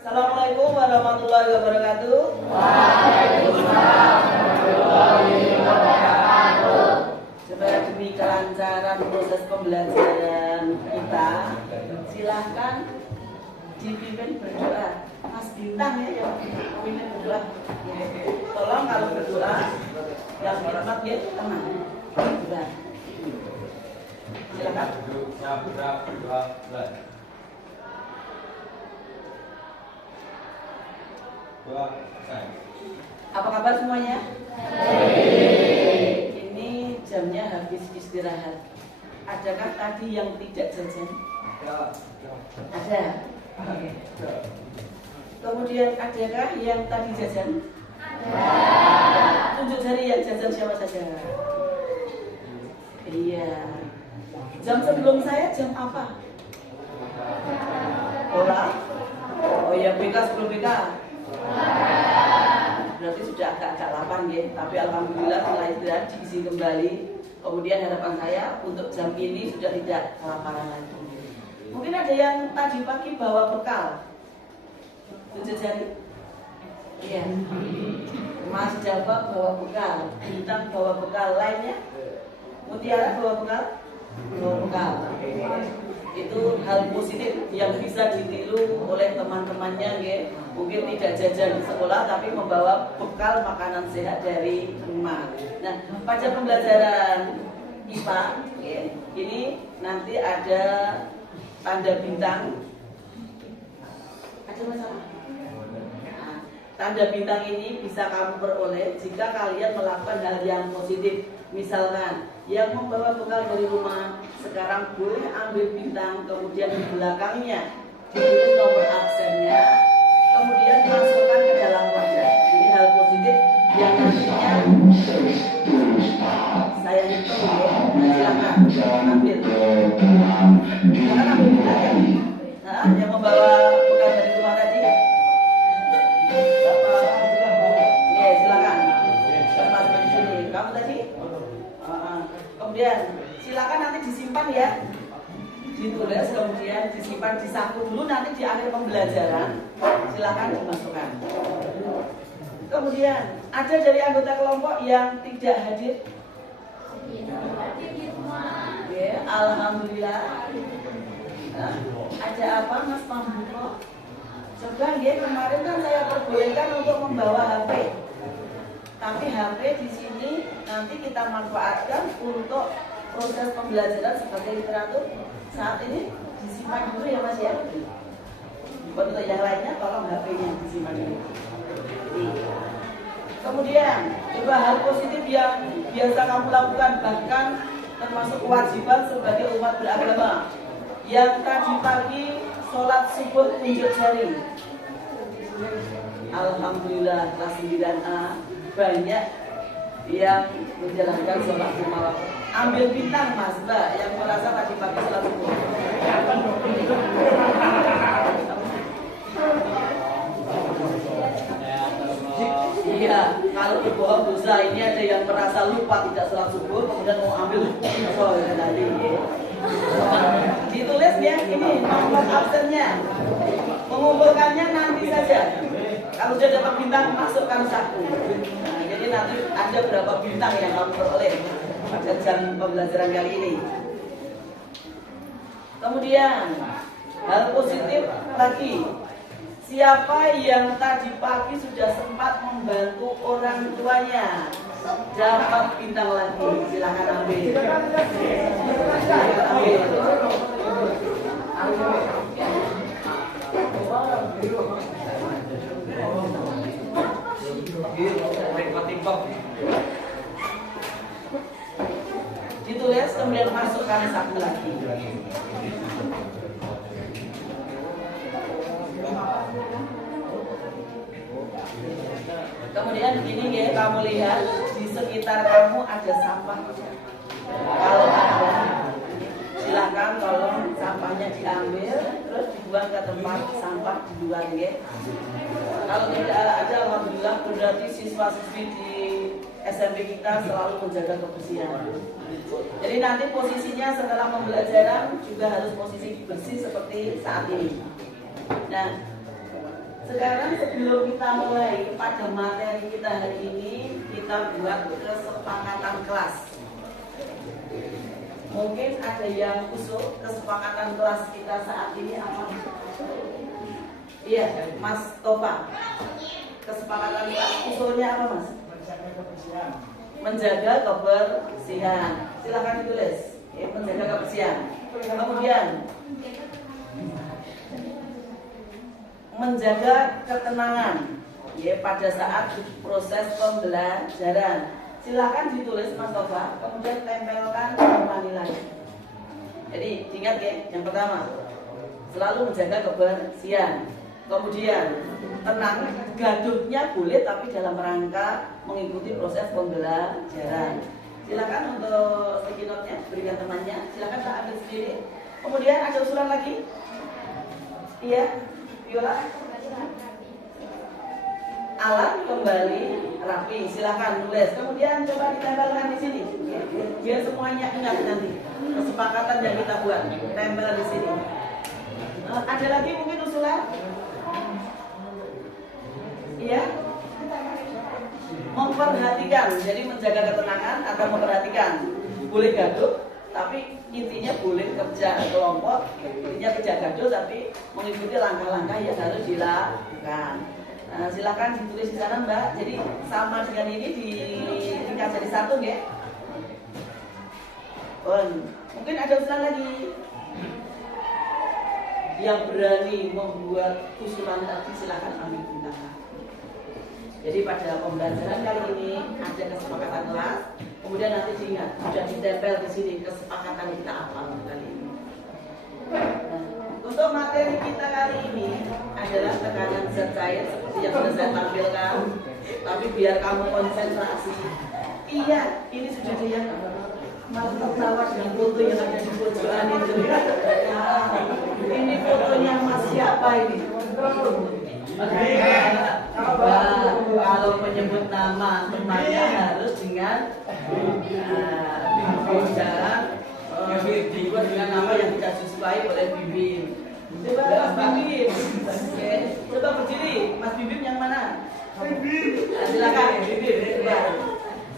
Assalamualaikum warahmatullahi wabarakatuh. Waalaikumsalam warahmatullahi wabarakatuh. Supaya demi kelancaran proses pembelajaran kita, silahkan dipimpin berdoa. Mas Bintang ya yang memimpin berdoa. Tolong kalau berdoa yang hormat ya tenang. Berdoa. Silakan. Apa kabar semuanya? Ini jamnya habis istirahat. Adakah tadi yang tidak jajan? Ada. Kemudian adakah yang tadi jajan? Ada. Tunjuk jari yang jajan siapa saja. Iya. Jam sebelum saya jam apa? Bola. Oh ya, BK sebelum BK. Berarti sudah agak-agak lapar ya. Tapi alhamdulillah setelah istirahat diisi kembali. Kemudian harapan saya untuk jam ini sudah tidak kelaparan lagi. Mungkin ada yang tadi pagi bawa bekal. Tunjuk jari. Iya. Mas Java bawa bekal, Bintang bawa bekal, lainnya Mutiara bawa bekal, bawa bekal. Itu hal positif yang bisa ditiru oleh teman-temannya ya. Mungkin tidak jajan di sekolah tapi membawa bekal makanan sehat dari rumah. Nah, pada pembelajaran IPA ya, ini nanti ada tanda bintang. Ada masalah? Nah, tanda bintang ini bisa kamu peroleh jika kalian melakukan hal yang positif. Misalkan yang membawa bekal dari rumah sekarang boleh ambil bintang, kemudian di belakangnya ditulis nomor absennya, kemudian dimasukkan ke dalam wadah. Ini hal positif yang nantinya saya hitung ya. Silakan ambil. Silakan ambil bintang ya. Nah, yang membawa bekal dari rumah tadi. Oke, silakan. Masuk di sini. Kamu tadi? Kemudian silakan nanti disimpan ya, ditulis kemudian disimpan di saku dulu, nanti di akhir pembelajaran silakan dimasukkan. Kemudian ada dari anggota kelompok yang tidak hadir? Ya, alhamdulillah. Nah, ada apa Mas Pambuko? Coba ya, kemarin kan saya perbolehkan untuk membawa HP. Tapi HP di sini nanti kita manfaatkan untuk proses pembelajaran sebagai literatur. Saat ini disimpan dulu ya Mas ya. Untuk yang lainnya tolong HP-nya disimpan dulu. Kemudian coba hal positif yang biasa kamu lakukan, bahkan termasuk kewajiban sebagai umat beragama. Yang tadi pagi sholat subuh tunjuk jari. Alhamdulillah kelas 9A banyak yang menjalankan sholat malam. Ambil bintang Mas Mbak yang merasa tadi pagi sholat subuh. Iya, kalau berbohong dosa. Ini ada yang merasa lupa tidak sholat subuh kemudian mau ambil sholat tadi. Ditulis ya, ini nomor absennya. Mengumpulkannya nanti saja. Kalau sudah dapat bintang masukkan saku. Nah, jadi nanti ada berapa bintang yang kamu peroleh pada jam pembelajaran kali ini. Kemudian hal positif lagi. Siapa yang tadi pagi sudah sempat membantu orang tuanya dapat bintang lagi? Silahkan ambil. Silahkan ambil. Ditulis kemudian masukkan saku lagi. Kemudian begini ya, kamu lihat di sekitar kamu ada sampah. Kalau ada, silakan tolong sampahnya diambil terus dibuang ke tempat sampah di luar ya. Kalau tidak ada, alhamdulillah berarti siswa-siswi di SMP kita selalu menjaga kebersihan. Jadi nanti posisinya setelah pembelajaran juga harus posisi bersih seperti saat ini. Nah, Sekarang sebelum kita mulai pada materi kita hari ini, kita buat kesepakatan kelas. Mungkin ada yang usul kesepakatan kelas kita saat ini apa? Iya, Mas Topa. Kesepakatan kelas usulnya apa, Mas? Menjaga kebersihan. Silakan ditulis. Ya, menjaga kebersihan. Kemudian menjaga ketenangan ya pada saat proses pembelajaran. Silakan ditulis Mas Toba, kemudian tempelkan nomor nilai. Jadi ingat ya, yang pertama selalu menjaga kebersihan. Kemudian tenang, gaduhnya boleh tapi dalam rangka mengikuti proses pembelajaran. Silakan untuk sticky note-nya berikan temannya. Silakan tak ambil sendiri. Kemudian ada usulan lagi? Iya, Viola. Alat kembali rapi. Silakan tulis. Kemudian coba ditempelkan di sini. Biar semuanya ingat nanti kesepakatan yang kita buat. Tempel di sini. Ada lagi mungkin usulan? Iya. Memperhatikan, jadi menjaga ketenangan atau memperhatikan. Boleh gaduh, tapi intinya boleh kerja kelompok. Intinya kerja gaduh, tapi mengikuti langkah-langkah yang harus dilakukan. Nah, silakan ditulis di sana Mbak. Jadi sama dengan ini ditingkat jadi satu ya. Mungkin ada usulan lagi. Yang berani membuat usulan tadi silakan ambil tindakan. Jadi pada pembelajaran kali ini ada kesepakatan kelas, kemudian nanti diingat sudah ditempel di sini kesepakatan kita apa kali ini. Nah, untuk materi kita kali ini adalah tekanan zat cair seperti yang sudah saya tampilkan, tapi biar kamu konsentrasi. Iya, ini sudah ada yang malah tertawa dengan foto yang ada di pojokan itu. Nah, ini fotonya Mas siapa ini? Kalau menyebut nama temannya harus dengan dibuat dengan nama yang tidak disukai oleh Bibim. Coba Mas Bibim, coba berdiri. Mas Bibim yang mana? Silakan Bibim.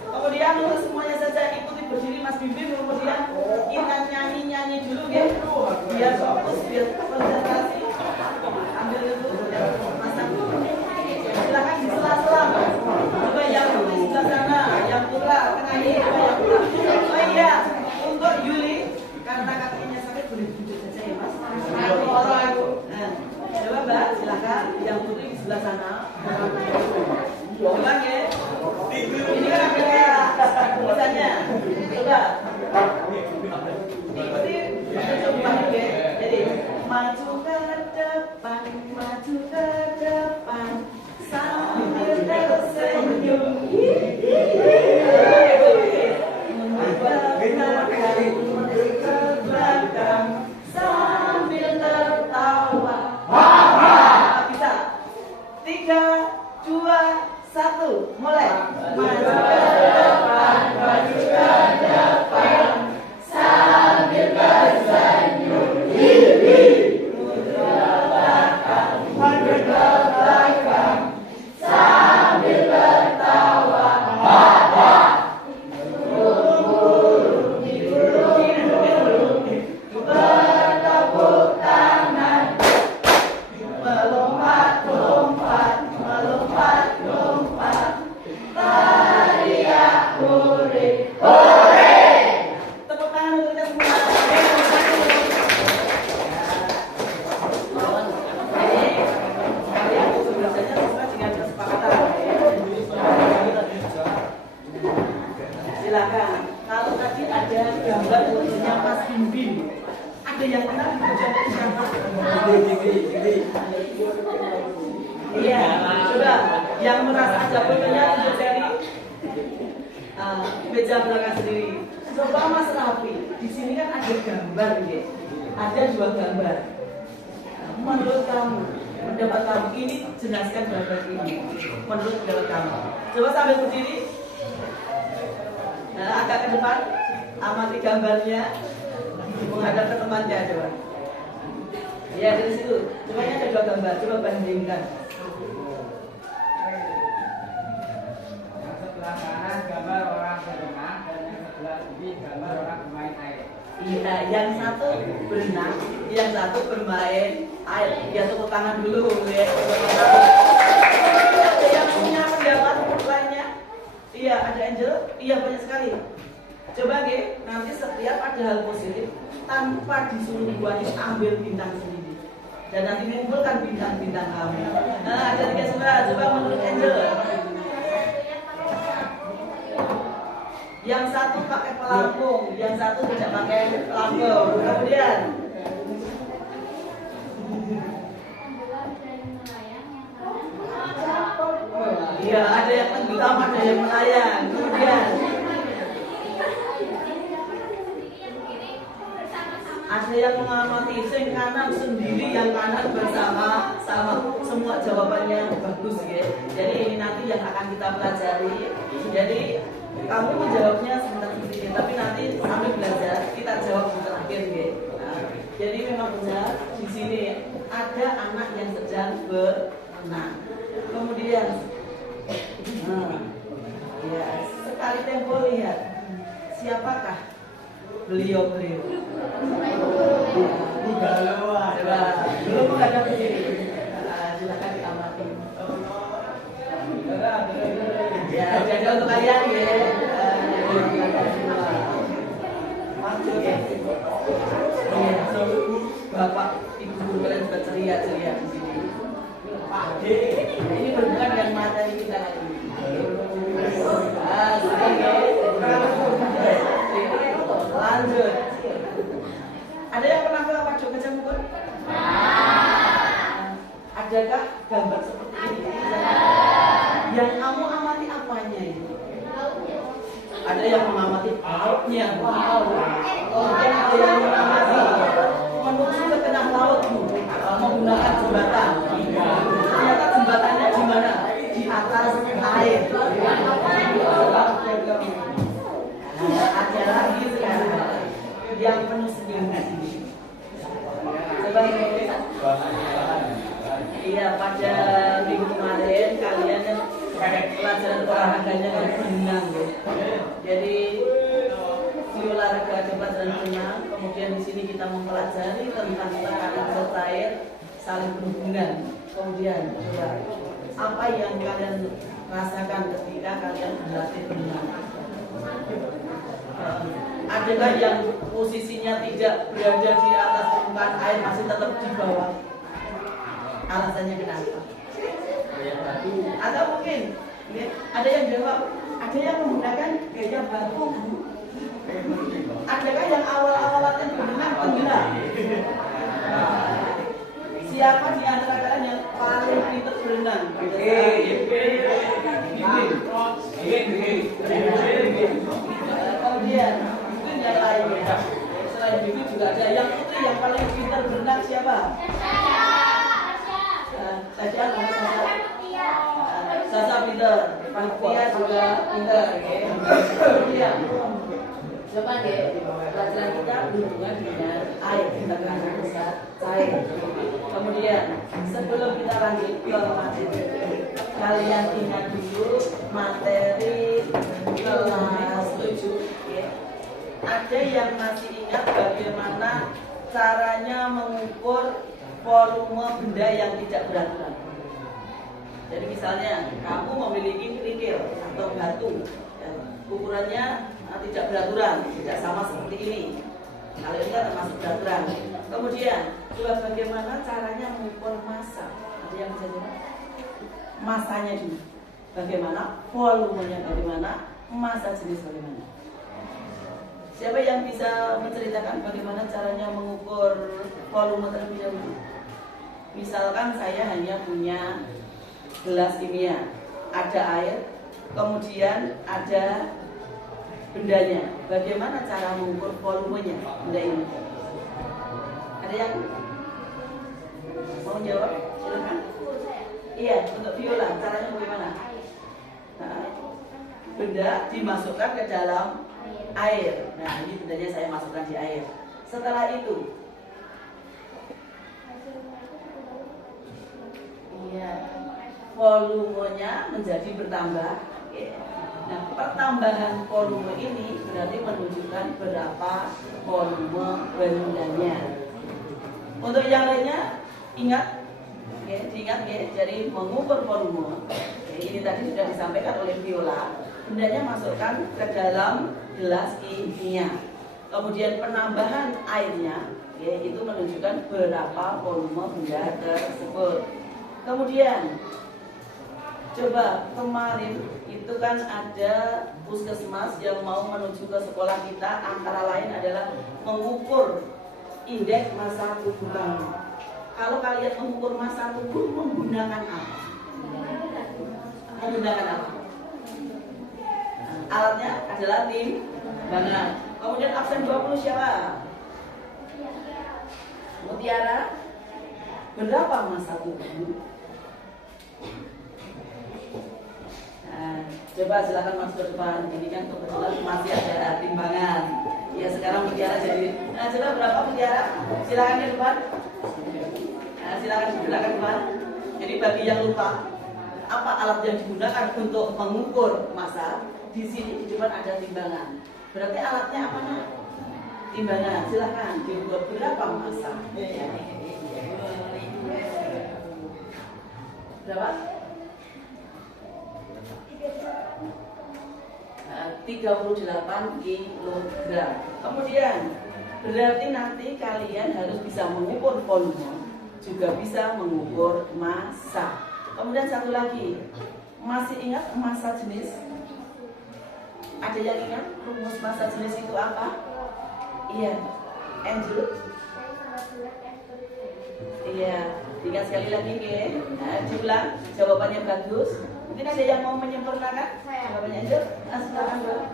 Kemudian semuanya saja ikuti berdiri Mas Bibim. Kemudian kita nyanyi dulu ya, biar fokus, biar konsentrasi. Ambil itu. Silakan di sela-sela. Coba yang putih sebelah sana, yang putra tengah ini, coba yang putra. Oh iya, untuk Yuli karena kakinya sakit boleh duduk saja ya Mas. Coba Mbak, silakan yang putih di sebelah sana. Ulang ya. Ini kan ada tulisannya. Coba. Ikuti coba ya. Jadi maju ke depan, maju ke depan. Sambil tersenyum, belakang sambil tertawa. Bisa? 3, 2, 1, mulai. Maju ke depan, maju ke depan, sambil tersenyum. Maju ke belakang. Sambil tertawa, bertepuk tangan, melompat-lompat, melompat-lompat, teriak hore, hore. Tepuk tangan untuk kita semua. Silakan. Kalau tadi ada gambar fotonya Mas Bim, ada yang kenal di siapa? Iya, coba yang merasa ada fotonya tunjuk jari. Meja belakang sendiri. Coba Mas Rafi, di sini kan ada gambar ya. Ada 2 gambar. Menurut kamu, pendapat kamu ini jelaskan gambar ini. Menurut pendapat kamu. Coba sambil berdiri. Nah, agak ke depan, amati gambarnya, menghadap ke temannya coba. Ya dari situ. Semuanya ada 2 gambar. Coba bandingkan. Yang sebelah kanan gambar orang berenang dan yang sebelah kiri gambar orang bermain air. Iya, yang satu berenang, yang satu bermain air. Ya tepuk tangan dulu ya. Ada yang punya pendapat lainnya? Iya, ada Angel. Iya, banyak sekali. Coba nanti setiap ada hal positif tanpa disuruh dibuat ambil bintang sendiri. Dan nanti mengumpulkan bintang-bintang kamu. Nah, ada 3 sebelah. Coba menurut Angel. Yang satu pakai pelampung, yang satu tidak pakai pelampung. Kemudian iya, ada yang tenggelam, ada yang melayang. Kemudian ada yang mengamati, yang kanan sendiri, yang kanan bersama sama. Semua jawabannya bagus ya. Jadi ini nanti yang akan kita pelajari. Jadi kamu menjawabnya sebentar sedikit, tapi nanti sambil belajar kita jawab di terakhir ya. Nah, jadi memang benar di sini ada anak yang sedang berenang. Kemudian ya, sekali tempo lihat siapakah beliau. Coba belum menghadap ke sini. Silakan diamati. Ya, jaga untuk kalian ya. Bapak, ibu guru kalian juga ceria-ceria di sini. Ini berhubungan dengan materi kita lagi. Lanjut. Ada yang pernah ke Waduk Gajah Mungkur? Adakah gambar seperti ini? Yang kamu amati apanya ini? Ada yang mengamati lautnya, kemudian ada yang mengamati menuju ke tengah laut menggunakan jembatan. Ternyata jembatannya di mana? Di atas air. Ada lagi sekarang yang penuh senyum. Coba ini. Iya, pada minggu kemarin kalian pelajaran olahraganya kan berenang ya. Jadi di olahraga ada pelajaran berenang, kemudian di sini kita mempelajari tentang tekanan serta air saling berhubungan. Kemudian coba apa yang kalian rasakan ketika kalian berlatih berenang? Adakah yang posisinya tidak berada di atas permukaan air, masih tetap di bawah? Alasannya kenapa? Atau mungkin ada yang jawab, ada yang menggunakan gaya batu. Adakah yang awal-awal latihan berenang tenggelam? Siapa di antara kalian yang paling pintar berenang? Kemudian mungkin yang lainnya. Selain Bibi juga ada yang putri yang paling pintar berenang siapa? Saya Sasa pintar, Fatia juga pintar. Kemudian coba deh, pelajaran kita berhubungan dengan air, kita akan besar air. Kemudian sebelum kita lanjut ke materi, kalian ingat dulu materi kelas 7 ya. Ada yang masih ingat bagaimana caranya mengukur volume benda yang tidak beraturan? Jadi misalnya kamu memiliki kerikil atau batu, ya, ukurannya tidak beraturan, tidak sama seperti ini. Kalau ini kan termasuk beraturan. Kemudian coba bagaimana caranya mengukur massa? Ada yang bisa jawab? Massanya dulu. Bagaimana volumenya? Bagaimana massa jenis bagaimana? Siapa yang bisa menceritakan bagaimana caranya mengukur volume terlebih dahulu? Misalkan saya hanya punya gelas kimia, ada air, kemudian ada bendanya. Bagaimana cara mengukur volumenya benda ini? Ada yang mau jawab? Silakan. Iya, untuk biola caranya bagaimana? Nah, benda dimasukkan ke dalam air. Nah, ini bendanya saya masukkan di air. Setelah itu Ya, volumenya menjadi bertambah. Ya. Nah, pertambahan volume ini berarti menunjukkan berapa volume bandungannya. Untuk yang lainnya, ingat, ya, diingat ya, jadi mengukur volume. Ya, ini tadi sudah disampaikan oleh Viola. Bendanya masukkan ke dalam gelas kimia. Kemudian penambahan airnya, ya, itu menunjukkan berapa volume benda tersebut. Kemudian coba kemarin itu kan ada puskesmas yang mau menuju ke sekolah kita, antara lain adalah mengukur indeks massa tubuh kamu. Kalau kalian mengukur massa tubuh menggunakan apa? Menggunakan apa? Alatnya adalah timbangan. Kemudian absen 20 siapa? Mutiara. Berapa massa tubuh? Nah, coba silakan masuk ke depan. Ini kan kebetulan masih ada timbangan. Ya, sekarang Mutiara jadi. Nah, coba berapa Mutiara? Silakan ke depan. Nah, silakan ke depan. Jadi bagi yang lupa, apa alat yang digunakan untuk mengukur massa? Di sini di depan ada timbangan. Berarti alatnya apa nak? Timbangan. Silakan diukur berapa massa? Berapa? 38 kg. Kemudian berarti nanti kalian harus bisa mengukur volume, juga bisa mengukur massa. Kemudian satu lagi, masih ingat massa jenis? Ada yang ingat rumus massa jenis itu apa? Iya, Angel. Iya, ingat sekali lagi ke. Nah, diulang, jawabannya bagus. Mungkin ada yang mau menyempurnakan jawabannya Angel? Nah, silakan dulu.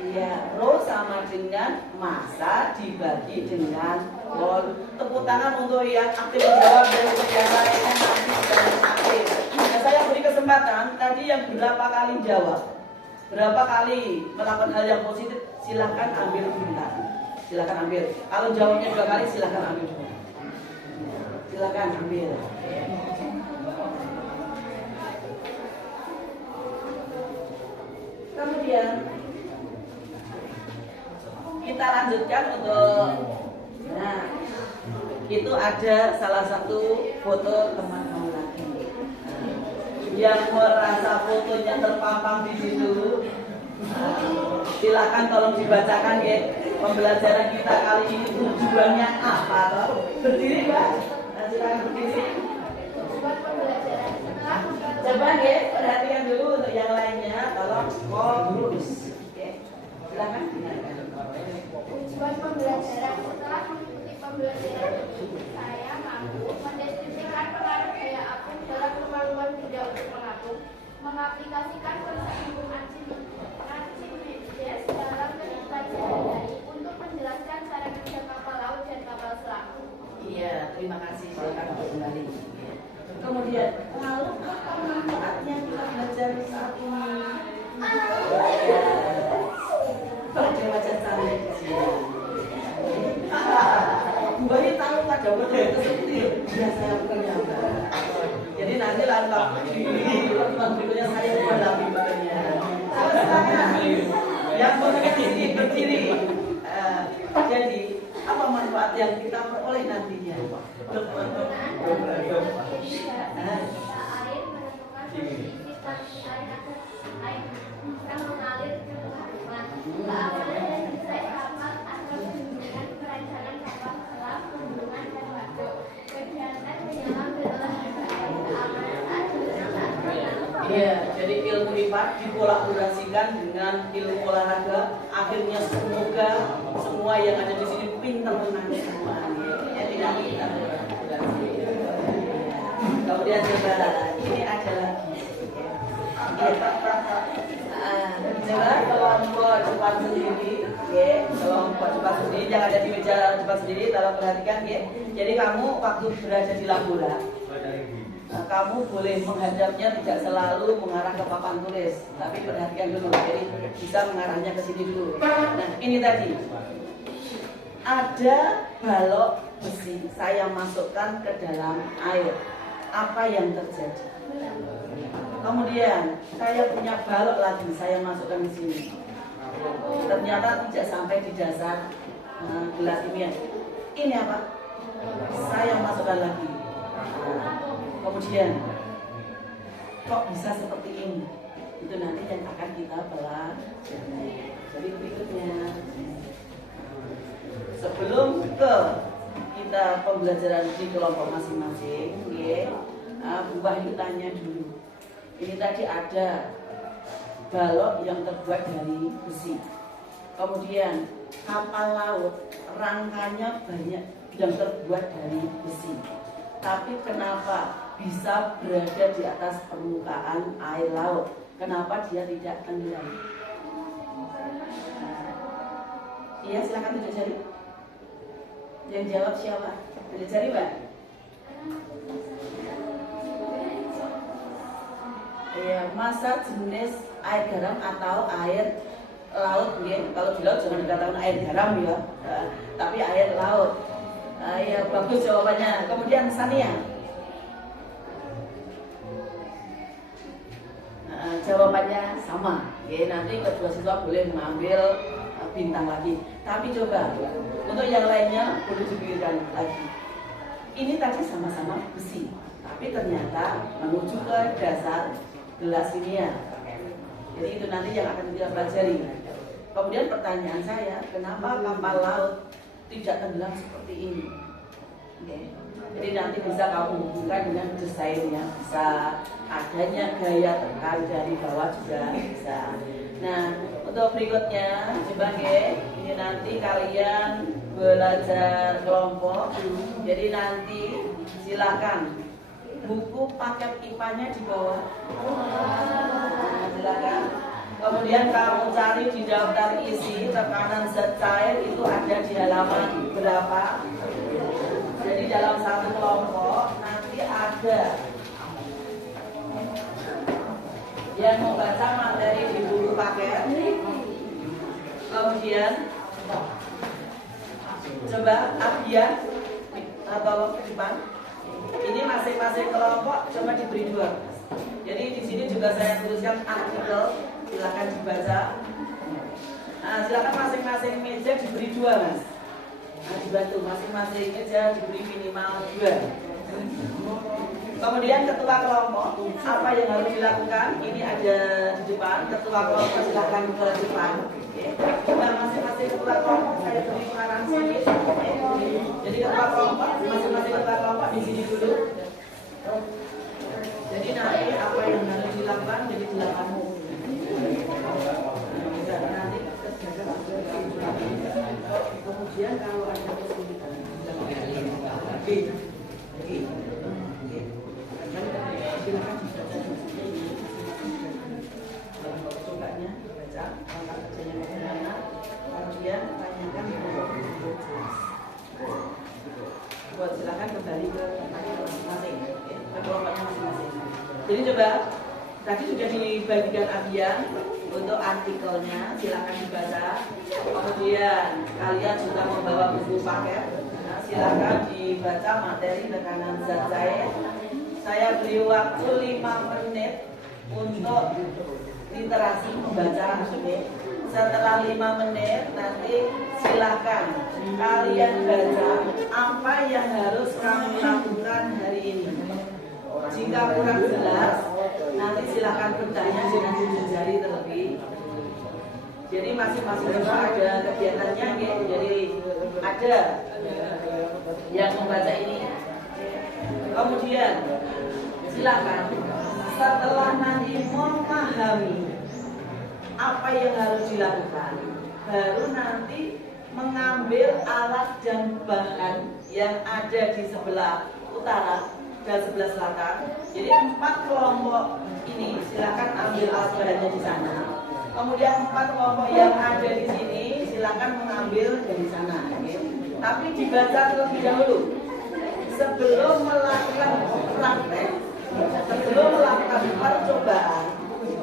Iya, rho sama dengan massa dibagi dengan vol. Tepuk tangan untuk yang aktif menjawab dan untuk yang lainnya nanti sudah aktif. Nah, saya beri kesempatan tadi yang berapa kali jawab, berapa kali melakukan hal yang positif, silahkan ambil bintang. Silahkan ambil. Kalau jawabnya 2 kali, silahkan ambil 2. Silahkan ambil. Kemudian kita lanjutkan untuk, nah, itu ada salah satu foto teman-teman lagi yang merasa fotonya terpampang di situ. Silakan tolong dibacakan ya, pembelajaran kita kali ini tujuannya apa? Berdiri Mbak, silakan berdiri. Coba ya, perhatikan dulu untuk yang lainnya, tolong fokus. Silakan dengarkan. Tujuan pembelajaran setelah mengikuti pembelajaran ini, saya mampu mendeskripsikan pengaruh gaya apung dalam kemampuan benda untuk mengapung, mengaplikasikan konsep hubungan Archimedes dalam kehidupan sehari-hari untuk menjelaskan cara kerja kapal laut dan kapal selam. Iya, terima kasih. Silakan kembali. Kemudian, lalu apa manfaatnya kita belajar saat ini? Wajah-wajah cantik di sini. Mbaknya tahu ada betul seperti biasa penyambar. Jadi nanti lalu pertemuan berikutnya saya mendampingi mbaknya. Silakan. Yang mengenai sini berdiri. Jadi apa manfaat yang kita peroleh nantinya? Iya, jadi ilmu IPA dikolaborasikan dengan ilmu olahraga. Akhirnya semoga semua yang ada di sini pintar menang semua. Ya tidak kita berkolaborasi. Kemudian coba ini ada lagi. Coba kelompok cepat sendiri, ya. Kelompok cepat sendiri yang ada di meja cepat sendiri, tolong perhatikan, ya. Jadi kamu waktu berada di labora, kamu boleh menghadapnya tidak selalu mengarah ke papan tulis, tapi perhatikan dulu, jadi bisa mengarahnya ke sini dulu. Nah, ini tadi ada balok besi, saya masukkan ke dalam air. apa yang terjadi. Kemudian saya punya balok lagi, saya masukkan di sini. Ternyata tidak sampai di dasar gelas ini. Ini apa? Saya masukkan lagi. Kemudian kok bisa seperti ini? Itu nanti yang akan kita pelajari. Jadi berikutnya, sebelum ke kita pembelajaran di kelompok masing-masing, Bu Wahyu tanya dulu. Ini tadi ada balok yang terbuat dari besi. Kemudian kapal laut rangkanya banyak yang terbuat dari besi. Tapi kenapa bisa berada di atas permukaan air laut? Kenapa dia tidak tenggelam? Iya, silakan tunjuk jari. Yang jawab siapa? Tunjuk jari, Mbak. Ya, masa jenis air garam atau air laut, ya. Kalau di laut jangan dikatakan air garam ya, tapi air laut. Ya, bagus jawabannya. Kemudian Sania. Jawabannya sama. Ya, nanti kedua siswa boleh mengambil bintang lagi. Tapi coba untuk yang lainnya boleh dipikirkan lagi. Ini tadi sama-sama besi, tapi ternyata menuju ke dasar gelas ini ya. Jadi itu nanti yang akan kita pelajari. Kemudian pertanyaan saya, kenapa kapal laut tidak tenggelam seperti ini? Okay. Jadi nanti bisa kamu hubungkan dengan desainnya, bisa adanya gaya tekan dari bawah juga bisa. Nah, untuk berikutnya, coba ini nanti kalian belajar kelompok. Jadi nanti silakan buku paket IPA-nya di bawah. Nah, silakan. Kemudian kamu cari di daftar isi tekanan zat cair itu ada di halaman berapa. Jadi dalam satu kelompok nanti ada yang membaca materi di buku paket. Kemudian coba Abian atau ke depan. Ini masing-masing kelompok coba diberi 2. Jadi di sini juga saya tuliskan artikel, silakan dibaca. Nah, silakan masing-masing meja diberi 2, Mas. Nah, dibantu masing-masing meja diberi minimal 2. Kemudian ketua kelompok, apa yang harus dilakukan? Ini ada di depan. Ketua kelompok silakan ke depan. Nah, masing-masing ketua kelompok saya beri pengarahan sini. Jadi ketua kelompok, masing-masing ketua kelompok di sini dulu. Jadi nanti apa yang harus dilakukan jadi dilakukan. Nanti kemudian kalau ada kesulitan, silakan dibaca. Cobanya dibaca, langkah kerjanya bagaimana, kemudian tanyakan buat silakan kembali ke masing-masing, ke kelompoknya masing-masing. Jadi coba tadi sudah dibagikan Abian untuk artikelnya, silakan dibaca. Kemudian kalian juga membawa buku paket, silakan dibaca materi tekanan zat cair. Saya beri waktu 5 menit untuk literasi membaca. Setelah 5 menit nanti silakan kalian baca apa yang harus kamu lakukan hari ini. Jika kurang jelas, nanti silakan bertanya dengan jari terlebih. Jadi masing-masing siswa ada kegiatannya, jadi ada yang membaca ini. Kemudian silakan setelah nanti memahami apa yang harus dilakukan, baru nanti mengambil alat dan bahan yang ada di sebelah utara dan sebelah selatan. Jadi 4 kelompok ini silakan ambil alat bahannya di sana. Kemudian 4 kelompok yang ada di sini silakan mengambil dari sana. Tapi dibaca terlebih dahulu sebelum melakukan praktek, sebelum melakukan percobaan.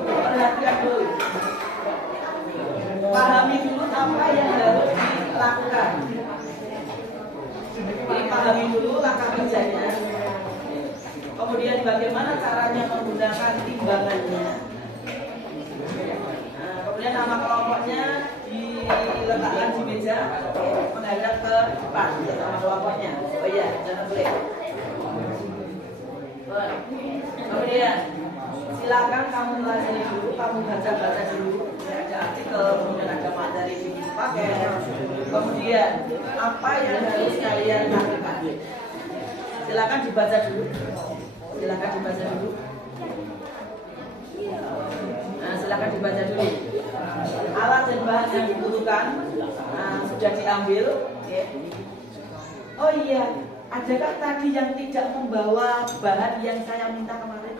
Perhatikan dulu, pahami dulu apa yang harus dilakukan. Jadi pahami dulu langkah kerjanya. Kemudian Kemudian bagaimana caranya menggunakan timbangannya. Nah, kemudian nama kelompoknya diletakkan di meja, menghadap ke depan nama kelompoknya. Oh iya, jangan boleh. Kemudian silakan kamu pelajari dulu, kamu baca-baca dulu. Ada artikel, kemudian ada materi di paket. Kemudian apa yang harus kalian lakukan? Silakan dibaca dulu. Silakan dibaca dulu. Nah, silakan dibaca dulu. Alat dan bahan yang dibutuhkan sudah diambil. Ya. Oh iya, adakah tadi yang tidak membawa bahan yang saya minta kemarin?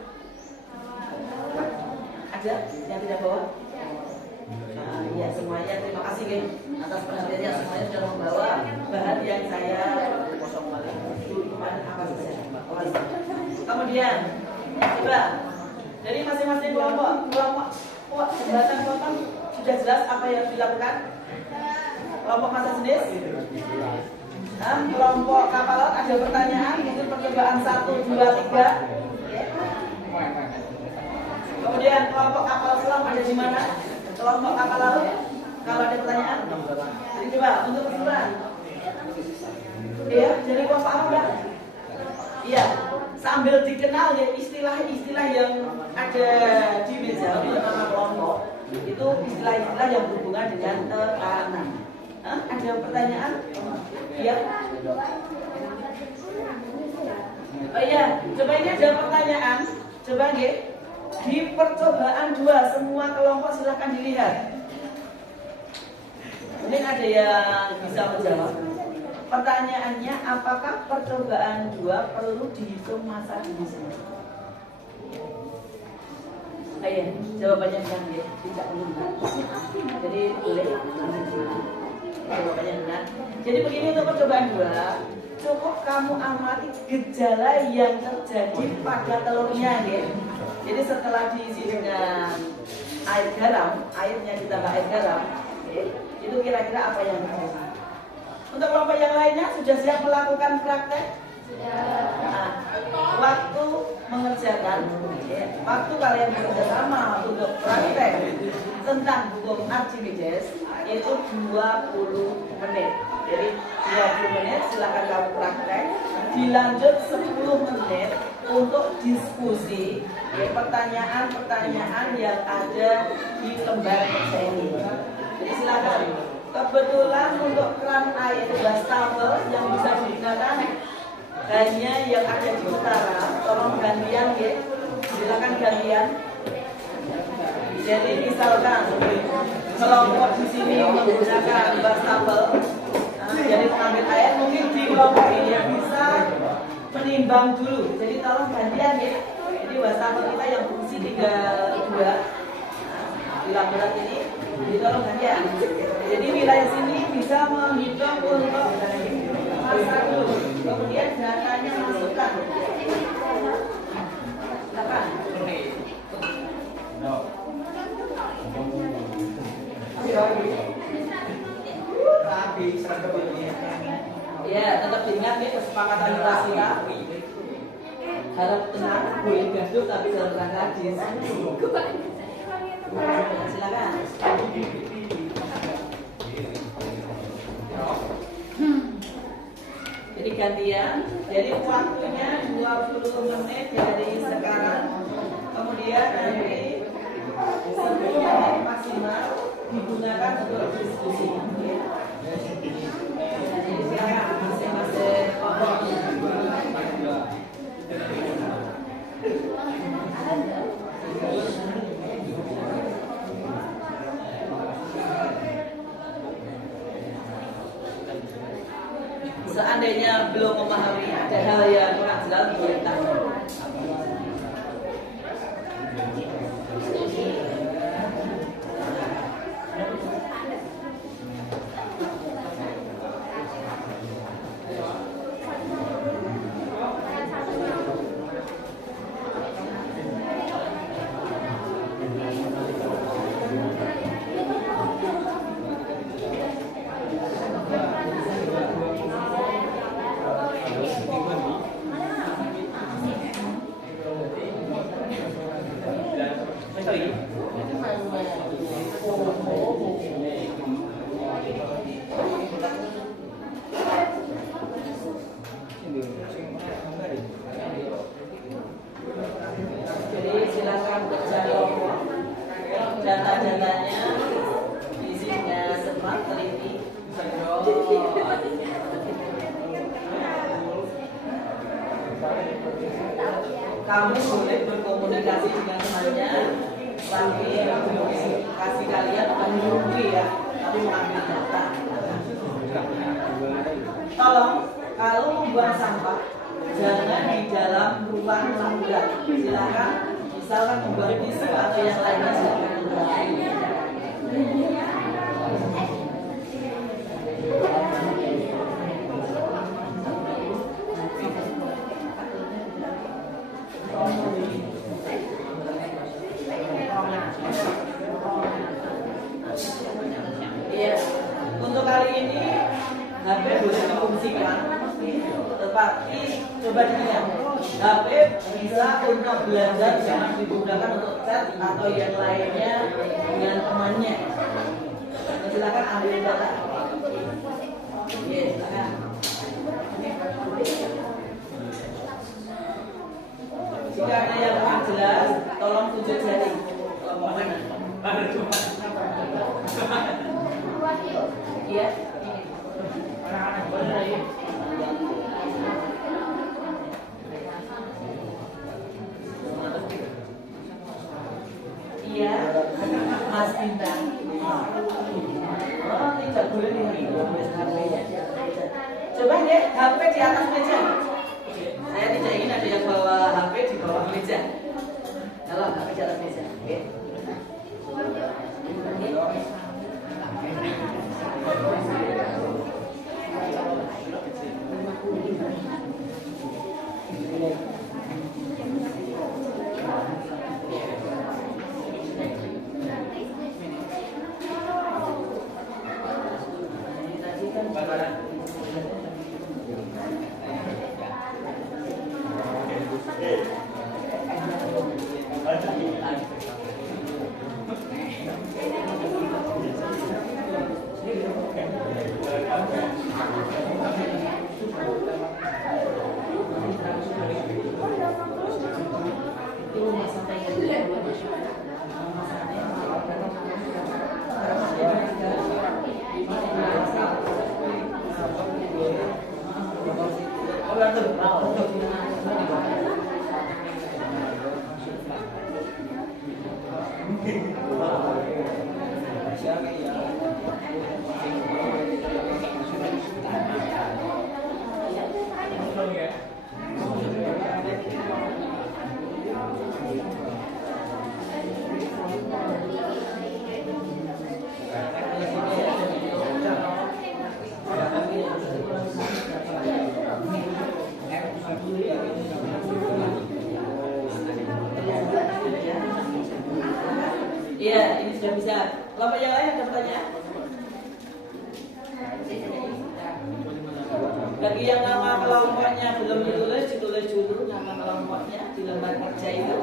Ada yang tidak bawa? Ya semuanya terima kasih Gen atas perhatiannya, semuanya sudah membawa bahan yang saya kosong balik kemarin apa saja. Kemudian coba dari masing-masing kelompok jembatan potong sudah jelas apa yang dilakukan? Kelompok masa jenis? Kelompok kapal laut ada pertanyaan, mungkin percobaan 1, 2, 3. Kemudian kelompok kapal selam ada di mana? Kelompok kapal laut, kalau ada pertanyaan, jadi coba untuk keseluruhan. Iya, jadi kelompok apa enggak? Iya, sambil dikenal ya istilah-istilah yang ada di meja di nama kelompok itu istilah-istilah yang berhubungan dengan tekanan. Ada pertanyaan? Iya. Oh iya, coba ini ada pertanyaan. Coba nggih. Di percobaan 2 semua kelompok silahkan dilihat. Mungkin ada yang bisa menjawab. Pertanyaannya, apakah percobaan 2 perlu dihitung masa jenisnya? Ayo, jawabannya benar ya, tidak perlu. Jadi boleh. Jawabannya benar. Jadi begini untuk percobaan 2, cukup kamu amati gejala yang terjadi pada telurnya ya. Jadi setelah diisi dengan air garam, airnya ditambah air garam, itu kira-kira apa yang terjadi? Untuk kelompok yang lainnya sudah siap melakukan praktek? Nah, waktu mengerjakan, waktu kalian bekerja sama untuk praktek tentang hukum Archimedes itu 20 menit. Jadi 20 menit silakan kamu praktek, dilanjut 10 menit untuk diskusi pertanyaan-pertanyaan yang ada di lembar kerja ini. Jadi silakan. Kebetulan untuk keran air wastafel yang bisa digunakan hanya yang ada di utara. Tolong gantian ya. Silakan gantian. Jadi misalkan kelompok di sini menggunakan wastafel, jadi mengambil air mungkin di kelompok ini bisa menimbang dulu. Jadi tolong gantian ya. Jadi wastafel kita yang fungsi 32 di laborat ini, jadi tolong gantian. Jadi wilayah sini bisa menghitung untuk masa dulu, kemudian datanya masukkan. Silakan. Ya, tetap diingat nih kesepakatan kita. Harap tenang, boleh gaduh tapi dalam rangka diskusi. Silakan. Jadi gantian, jadi waktunya 20 menit dari sekarang. Kemudian nanti 10 menit maksimal digunakan untuk diskusi. Jadi silakan masing-masing kelompok. Seandainya belum memahami ada hal yang kurang jelas boleh tanya. datanya isinya smart, teliti. Kamu boleh berkomunikasi dengan temannya, tapi komunikasi kalian bukan menghubungi ya, tapi mengambil data. Tolong, kalau membuang sampah, jangan di dalam ruang tangga. Silakan, misalkan membuang tisu atau yang lainnya silakan membuang. Iya, untuk kali ini HP boleh difungsikan, tetapi coba diingat, HP bisa untuk belajar, jangan digunakan untuk chat atau yang lainnya dengan temannya. Silakan ambil data. Iya, silakan. Jika ada yang kurang jelas, tolong tunjuk jari. Kelompok mana? Iya. Iya, Mas Bintang. Oh, tidak boleh HP-nya. Coba deh, HP di atas meja. Saya tidak ingin ada yang bawa HP di bawah meja. Kalau HP di atas meja, oke? Iya, ini sudah bisa. Kelompok yang lain ada pertanyaan? Bagi yang nama kelompoknya belum ditulis dulu nama kelompoknya di lembar kerja itu.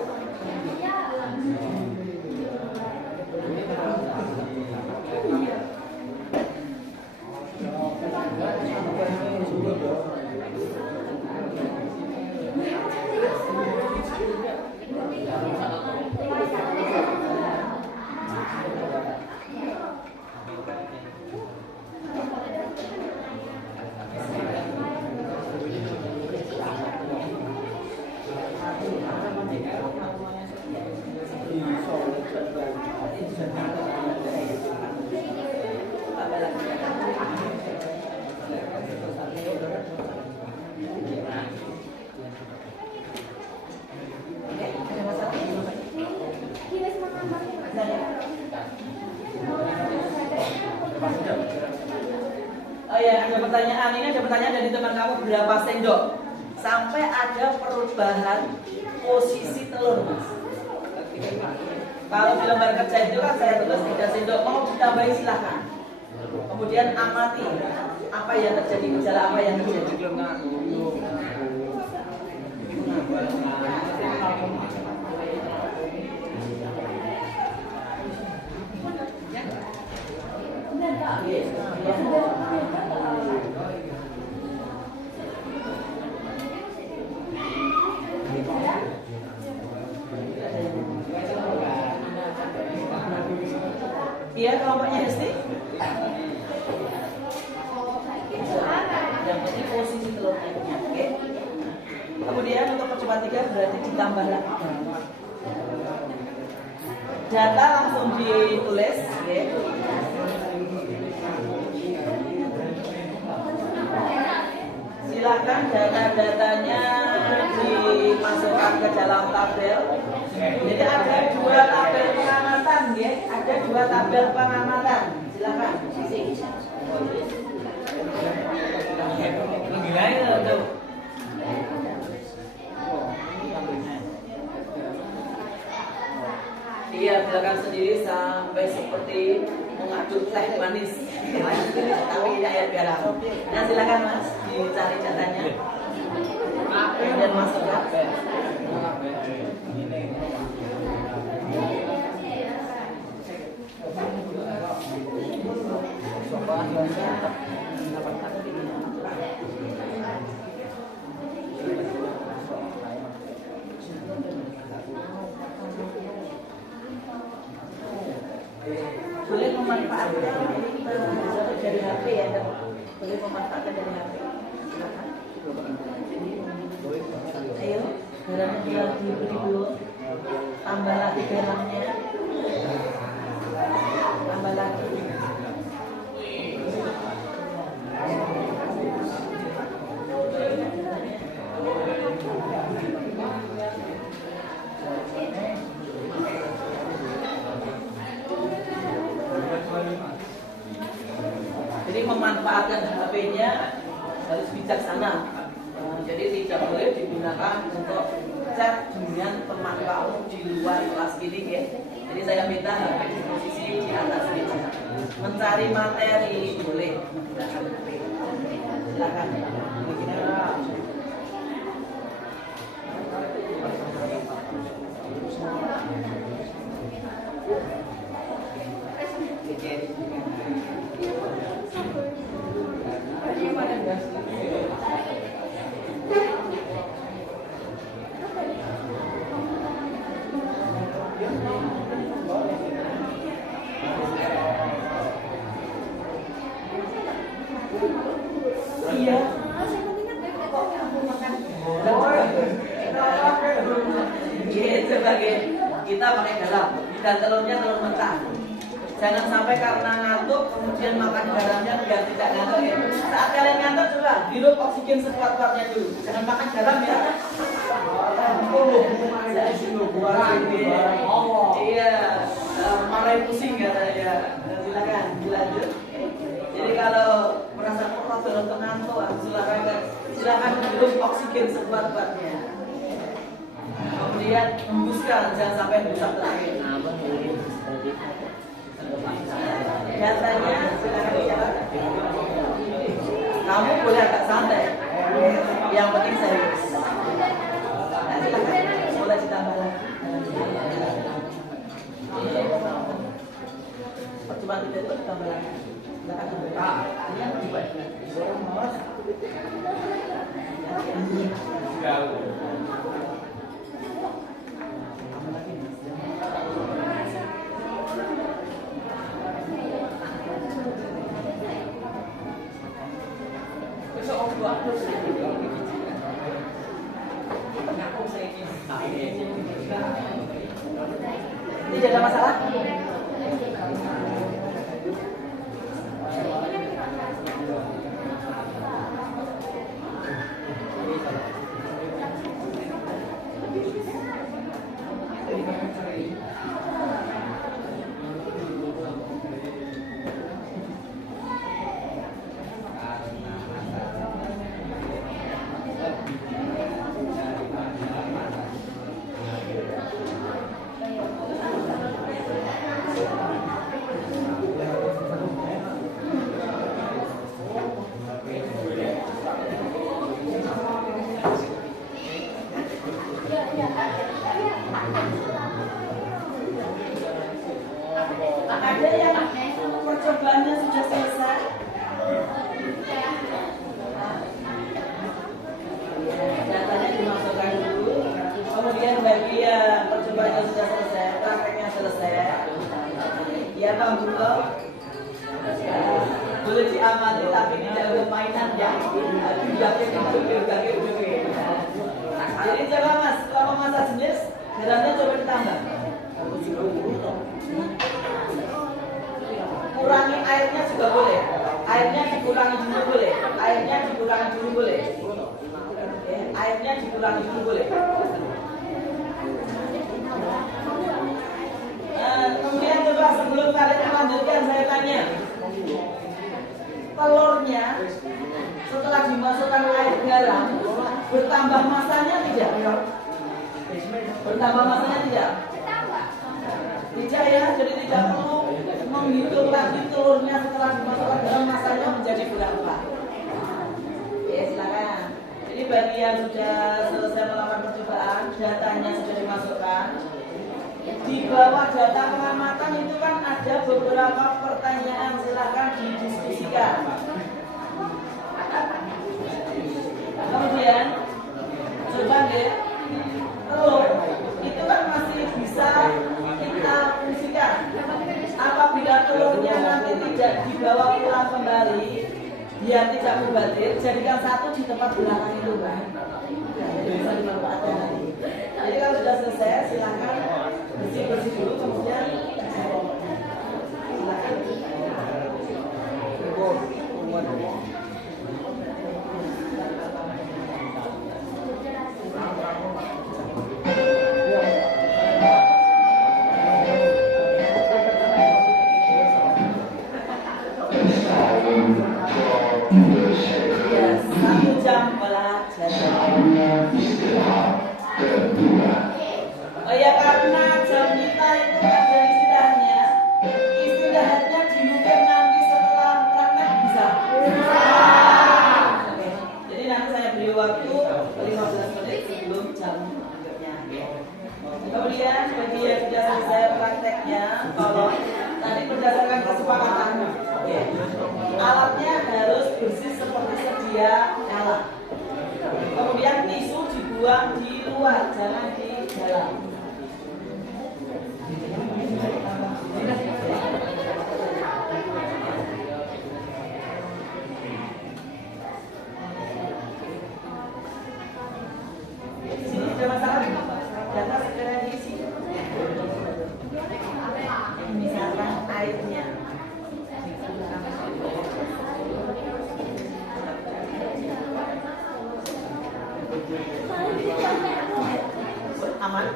Oh ya, ada pertanyaan. Ini ada pertanyaan dari teman kamu, berapa sendok? Sampai ada perubahan posisi telur, Mas. Kalau di lembar kerja itu kan saya tulis 3 sendok, mau ditambahin silahkan. Kemudian amati apa yang terjadi, gejala apa yang terjadi. kelompoknya Hesti? Yang penting posisi telurnya. Oke. Kemudian untuk percobaan 3 berarti ditambah lagi. Data langsung ditulis, oke. Silakan data-datanya dimasukkan ke dalam tabel. Jadi ada 2 tabel pengamatan, ya. Ada 2 tabel pengamatan. Silakan. Gila tuh. Iya, silakan sendiri sampai seperti mengaduk teh manis. Tapi ya biar aku. Nah, silakan Mas, dicari datanya. Dan masukkan. Boleh memanfaatkan dari HP ya, boleh memanfaatkan dari HP. Silakan. Ayo, garamnya tinggal diberi dulu. Tambah lagi garamnya. Tambah lagi. Jadi memanfaatkan HP-nya harus bijaksana. Jadi tidak boleh digunakan untuk chat dengan teman kamu di luar kelas ini, ya. Jadi saya minta HP di posisi di atas meja. Mencari materi boleh menggunakan HP. Silakan. Iya. Gitu sebagai kita pakai garam dan telurnya telur mentah. Jangan sampai karena ngantuk kemudian makan garamnya biar tidak ngantuk, ya. Saat kalian ngantuk coba hirup oksigen sekuat-kuatnya dulu. Jangan makan garam ya. Iya, marahin pusing katanya. Silakan dilanjut. Jadi kalau merasa kok untuk ngantuk, silakan hirup oksigen sekuat-kuatnya. Kemudian hembuskan, jangan sampai hembuskan terakhir. Datanya silakan bicara. Kamu boleh agak santai, yang penting serius. Nah, silakan boleh ditambah lagi. Percobaan 3 itu ditambah lagi. Silakan dibuka. Ini yang dibuat. Tidak ada masalah. Ada yang percobaannya sudah selesai? Datanya dimasukkan dulu. Kemudian bagi yang percobaannya sudah selesai, prakteknya selesai, ya Siapa buka? Boleh diamati tapi tidak ada mainan ya. Jadi coba mas, kalau memasak jenis garamnya coba ditambah. Kurangi airnya juga boleh. Airnya dikurangi dulu boleh. Airnya dikurangi dulu boleh. Airnya dikurangi dulu boleh. Kemudian coba sebelum kalian melanjutkan saya tanya, telurnya setelah dimasukkan air garam bertambah masanya tidak? Bertambah masanya tidak? Tidak ya, jadi tidak perlu menghitung lagi telurnya setelah dimasukkan garam masanya menjadi berapa. Ya silakan. Jadi bagi yang sudah selesai melakukan percobaan, datanya sudah dimasukkan. Di bawah data pengamatan itu kan ada beberapa pertanyaan, silahkan didiskusikan. Kemudian coba deh, telur itu kan masih bisa kita fungsikan. Apabila telurnya nanti tidak dibawa pulang kembali, biar tidak mubadir, jadikan satu di tempat belakang itu kan. Bisa dimanfaatkan lagi. Jadi kalau sudah selesai, silahkan bersih dulu, kemudian silakan. Ya, 1 jam pelajaran. Oh ya, karena jam kita itu ada istilahnya diukir nanti setelah praktek bisa. Oke. Jadi nanti saya beri waktu 15 menit sebelum jam akhirnya. Kemudian bagi yang sudah selesai prakteknya, tolong nanti berdasarkan kesepakatan, alatnya harus bersih seperti sedia nyala. Kemudian tisu dibuang di luar, jangan di dalam. Di sini ada masalah, data segera diisi. Misalkan airnya. Aman?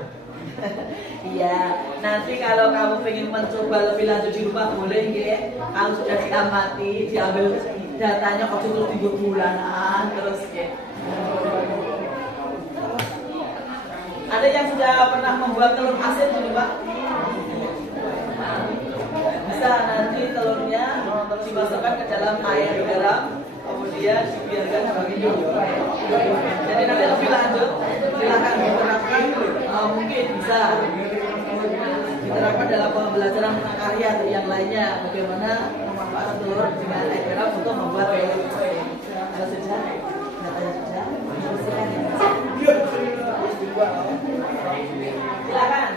Iya, nanti kalau kamu pengen mencoba lebih lanjut di rumah boleh nggih. Kalau sudah diamati, diambil datanya kok terus di bulanan terus nggih. Ada yang sudah pernah membuat telur asin dulu, Pak? Bisa nanti telurnya dimasukkan ke dalam air garam, kemudian dibiarkan begitu. Jadi nanti lebih lanjut, silakan diterapkan, mungkin bisa diterapkan dalam pembelajaran karya yang lainnya. Bagaimana memanfaatkan telur dengan air garam untuk membuat telur. Kalau sudah, datanya sudah, bersihkan ya. Silakan.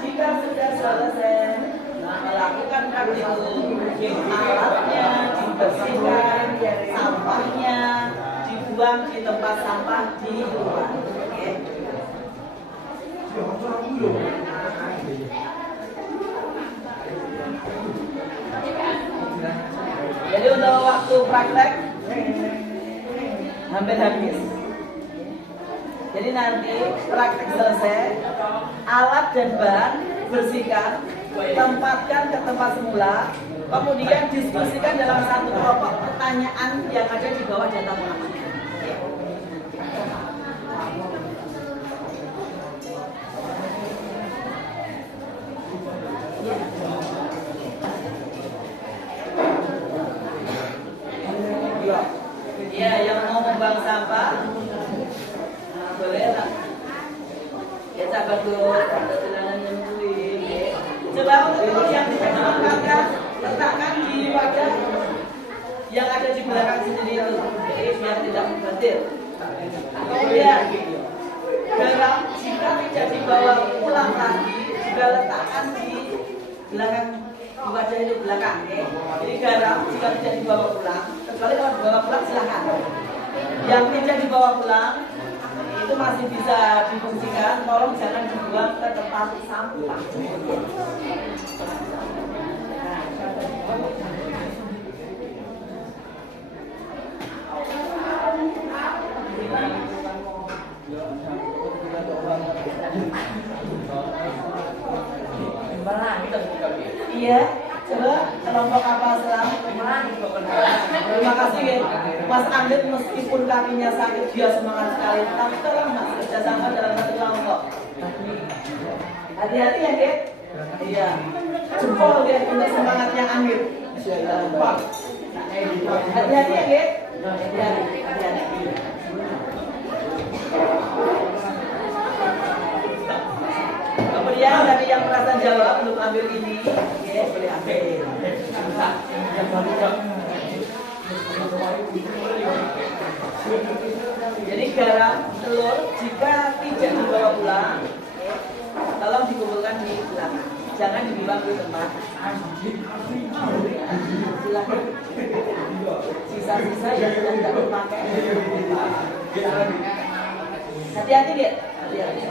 Jika sudah selesai melakukan praktikum, alatnya dibersihkan, sampahnya dibuang di tempat sampah di luar. Oke. Jadi untuk waktu praktek hampir habis. Jadi nanti praktek selesai, alat dan bahan bersihkan, tempatkan ke tempat semula, kemudian diskusikan dalam satu kelompok pertanyaan yang ada di bawah data pengamatan. Ya, yang mau membuang sampah boleh lah. Ya sabar dulu, silakan nungguin. Coba untuk yang tidak mengangkat, letakkan di wadah yang ada di belakang sendiri itu, jadi biar tidak membantir. Kemudian garam jika tidak dibawa pulang lagi, juga letakkan di belakang di wadah ini belakang, ya. Jadi garam jika tidak dibawa pulang, kecuali kalau dibawa pulang silahkan. Yang tidak dibawa pulang itu masih bisa difungsikan, tolong jangan dibuang ke tempat sampah. Iya, coba kelompok kapal selam. Terima kasih ya, Mas Andit meskipun kakinya sakit dia semangat sekali, tapi tolong Mas kerjasama dalam satu kelompok. Hati-hati ya, Dek. Iya, jempol ya untuk semangatnya Andit. Hati-hati ya, Dek. Hati-hati. Kemudian dari yang merasa jawab belum ambil ini, ya boleh ambil. Jadi garam, telur jika tidak dibawa pulang, tolong dikumpulkan di belakang. Jangan dibuang di tempat. Silakan. Sisa-sisa yang sudah tidak dipakai. Hati-hati ya. Hati-hati.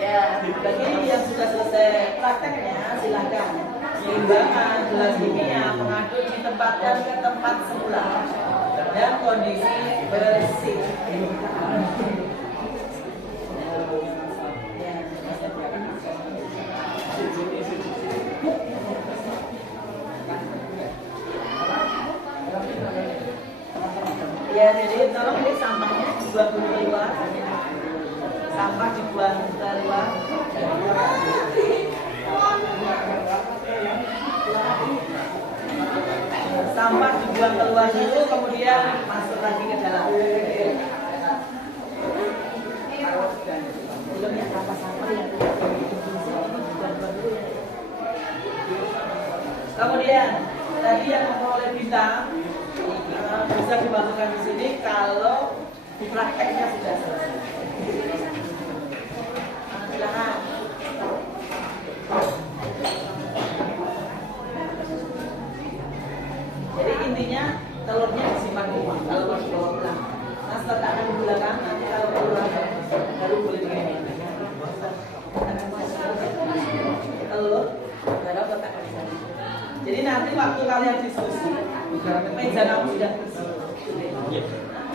Ya, bagi yang sudah selesai prakteknya silahkan. Seimbangan, gelas kimia, pengaduk ditempatkan ke tempat semula dan kondisi bersih. Ya, jadi tolong ini sampahnya dibuang dulu keluar. Sampah dibuang keluar. Sampah dibuang keluar dulu, kemudian masuk lagi ke dalam. Belum ya sampah-sampah yang kemudian tadi yang memperoleh bintang bisa dimasukkan di sini kalau prakteknya sudah selesai. Silakan. Jadi intinya telurnya disimpan di rumah kalau mau dibawa pulang. Nah letakkan di belakang, nanti kalau keluar baru boleh begini. Telur, garam letakkan di sana. Jadi nanti waktu kalian diskusi, meja kamu sudah bersih.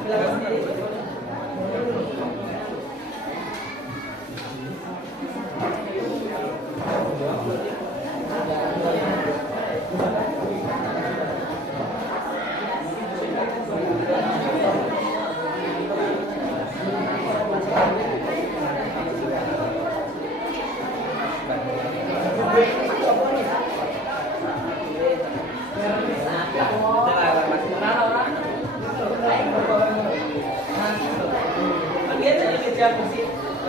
Belakang sendiri.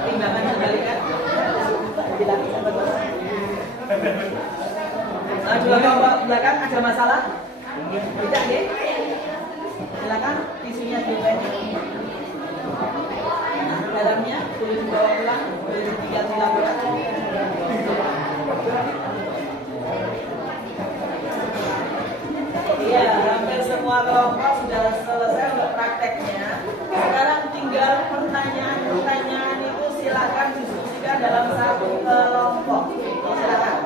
Timbangan kembalikan. Nah, dua kelompok belakang ada masalah? Tidak ya? Silakan tisunya dibawa. Nah, garamnya boleh dibawa pulang, boleh ditinggal di laboratorium. Iya, hampir semua kelompok sudah selesai untuk prakteknya. Sekarang tinggal pertanyaan-pertanyaan itu silakan diskusikan dalam satu kelompok. Silakan.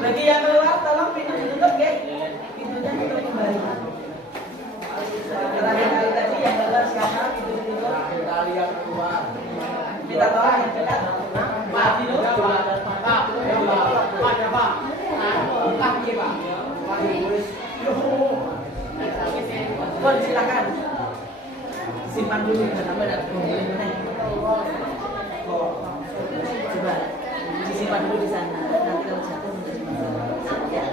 Bagi yang keluar, tolong pintu ditutup, ya. Pintunya tutup kembali. Terakhir kali tadi yang keluar siapa? Pintu ditutup. Yang keluar. Minta tolong yang dekat. Pak Dino. Bon, silakan. Simpan dulu sampai ada coba disimpan dulu di sana. Nanti kalau jatuh menjadi masalah. Ya.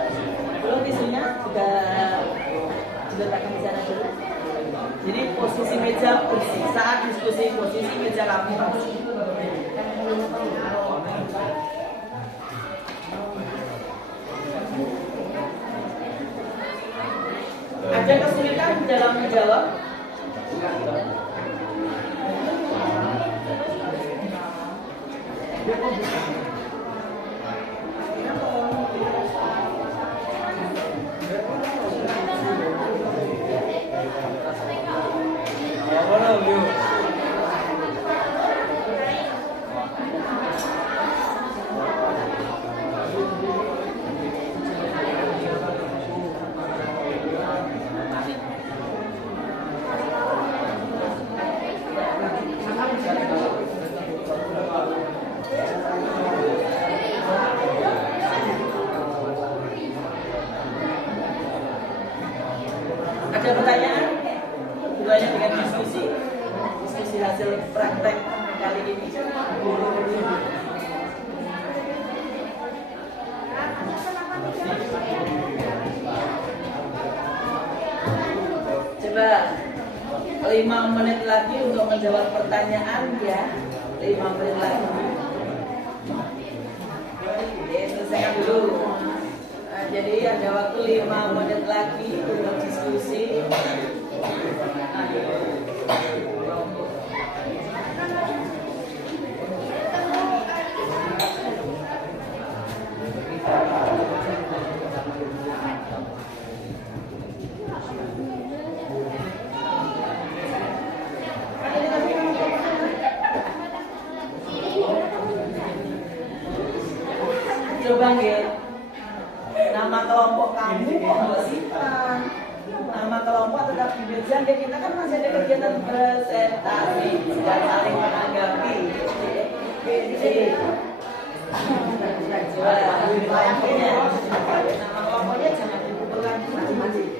Belum tisunya sudah diletakkan di sana dulu. Jadi posisi meja bersih. Saat diskusi posisi meja kamu bersih. Ada Ada kesulitan dalam menjawab? Ada pertanyaan? Hubungannya dengan diskusi hasil praktek kali ini. Coba 5 menit lagi untuk menjawab pertanyaan ya. 5 menit lagi. Oke, selesaikan dulu. Nah, jadi ada waktu 5 menit lagi untuk diskusi. Coba nggih. Nama kelompok kamu kok nggak simpan? Nama kelompok tetap di meja. Kita kan masih ada kegiatan presentasi dan saling menanggapi. Jadi, coba kelompoknya, nama kelompoknya jangan dikumpulkan masing-masing.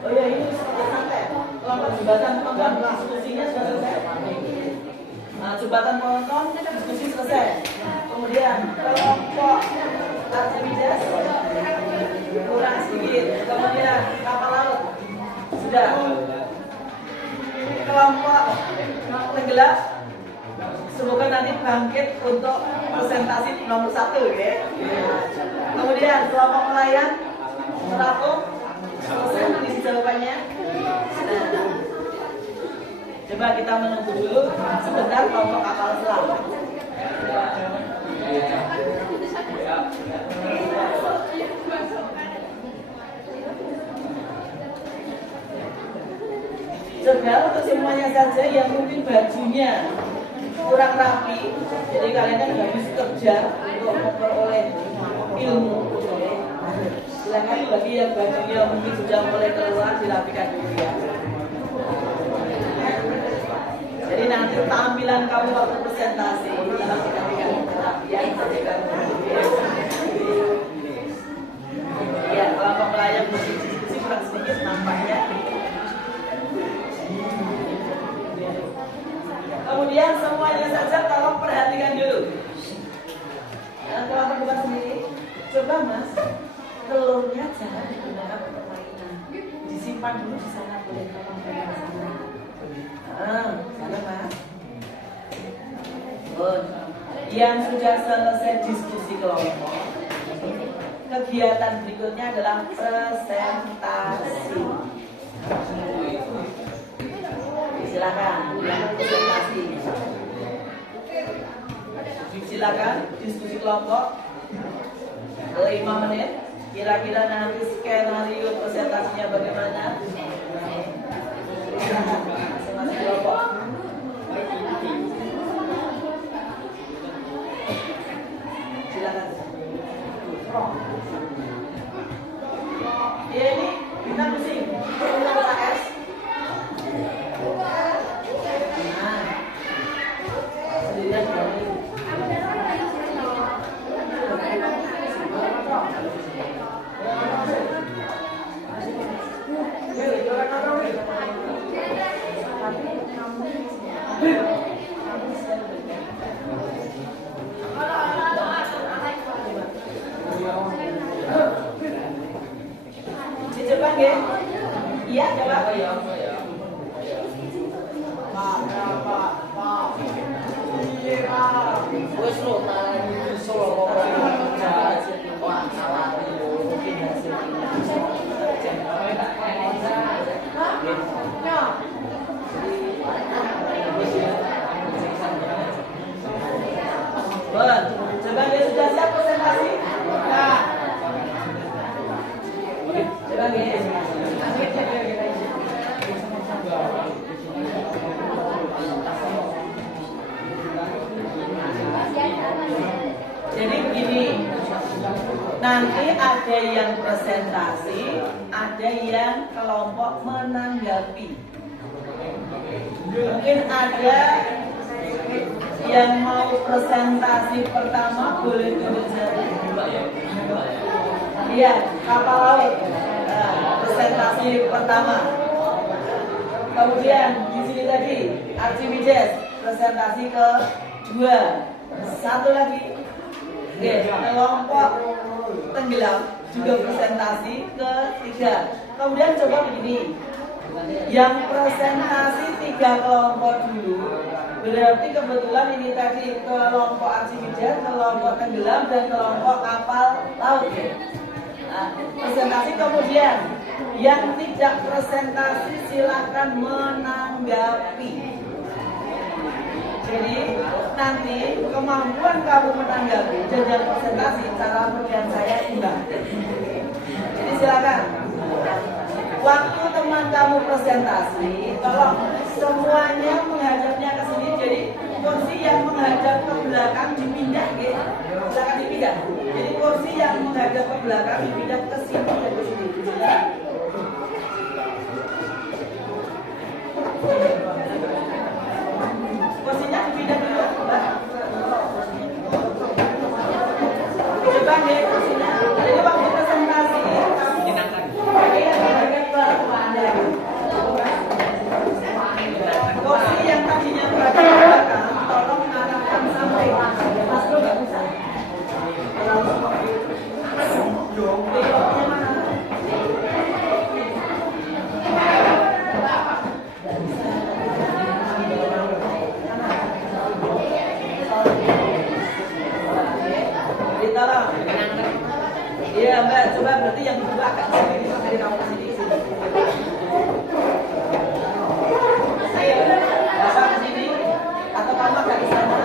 Oh ya, ini sudah sampai. Kelompok jembatan pengembangan diskusinya sudah selesai. Nah, jembatan penonton diskusi selesai. Kemudian kelompok aktivitas kurang sedikit. Kemudian kapal laut sudah. Kelompok tenggelam semoga nanti bangkit untuk presentasi nomor 1 ya. Kemudian kelompok nelayan terapung selesai mengisi jawabannya. Nah, coba kita menunggu dulu sebentar kelompok kapal selam. Coba untuk semuanya saja yang mungkin bajunya kurang rapi, jadi kalian kan habis kerja untuk memperoleh ilmu. Silakan bagi yang bajunya mungkin sudah mulai keluar dirapikan dulu ya. Jadi nanti tampilan kamu waktu presentasi dirapikan rapian saja kamu. Ya, kelompok nelayan diskusi kurang sedikit nampaknya. Kemudian semuanya saja tolong perhatikan dulu. Yang kelompok bukan sendiri, coba mas, telurnya jangan digunakan untuk mainan. Disimpan dulu di sana, boleh tolong pegang sana. Sana mas. Yang sudah selesai diskusi kelompok, kegiatan berikutnya adalah presentasi. Silakan, presentasi. Silakan diskusi kelompok 5 menit. Kira-kira nanti skenario presentasinya bagaimana? Masing-masing kelompok. Silakan. Ya ini kita pusing. S. Sendirian kami. Di Jepang ya? Iya, coba. Wes lo tadi solo Bon, coba dia sudah siap presentasi? Nah, coba nih. Jadi begini, nanti ada yang presentasi, ada yang kelompok menanggapi. Mungkin ada yang mau presentasi pertama, boleh tunjuk jari. Iya, kapal laut. Nah, presentasi pertama. Kemudian di sini tadi Archimedes, presentasi kedua. Satu lagi, kelompok tenggelam juga presentasi ketiga. Kemudian coba begini, yang presentasi 3 kelompok dulu, berarti kebetulan ini tadi kelompok Archimedes, kelompok tenggelam, dan kelompok kapal laut. Nah, presentasi kemudian yang tidak presentasi silakan menanggapi. Jadi nanti kemampuan kamu menanggapi dan yang presentasi cara pemberian saya imbang. Jadi silakan. Waktu teman kamu presentasi, tolong semuanya menghadapnya ke sini. Jadi kursi yang menghadap ke belakang dipindah, gitu. Silakan dipindah. Jadi kursi yang menghadap ke belakang dipindah ke sini dan ke sini. Kursinya dipindah dulu, Mbak. Coba deh kursinya. Jadi waktu presentasi kursi yang tadinya berada di belakang, tolong arahkan sampai Mas Bro nggak bisa. Ditolong. Iya Mbak, coba berarti yang kedua agak sini dari kamu sini. Ayo, Bapak ke sini atau kamu agak di sana?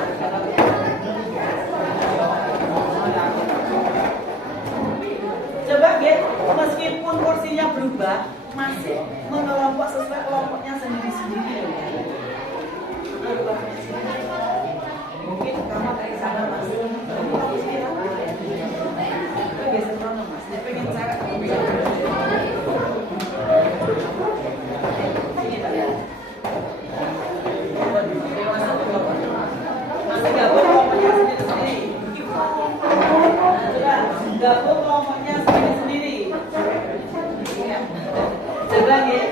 Coba Get, meskipun kursinya berubah, masih mengelompok sesuai kelompoknya sendiri-sendiri. Mungkin kamu dari sana Mas. Kamu sini apa? Geser mana Mas? Dia pengen cara kamu. Masih gabung kelompoknya sendiri-sendiri. Gabung kelompoknya sendiri-sendiri. Coba ya,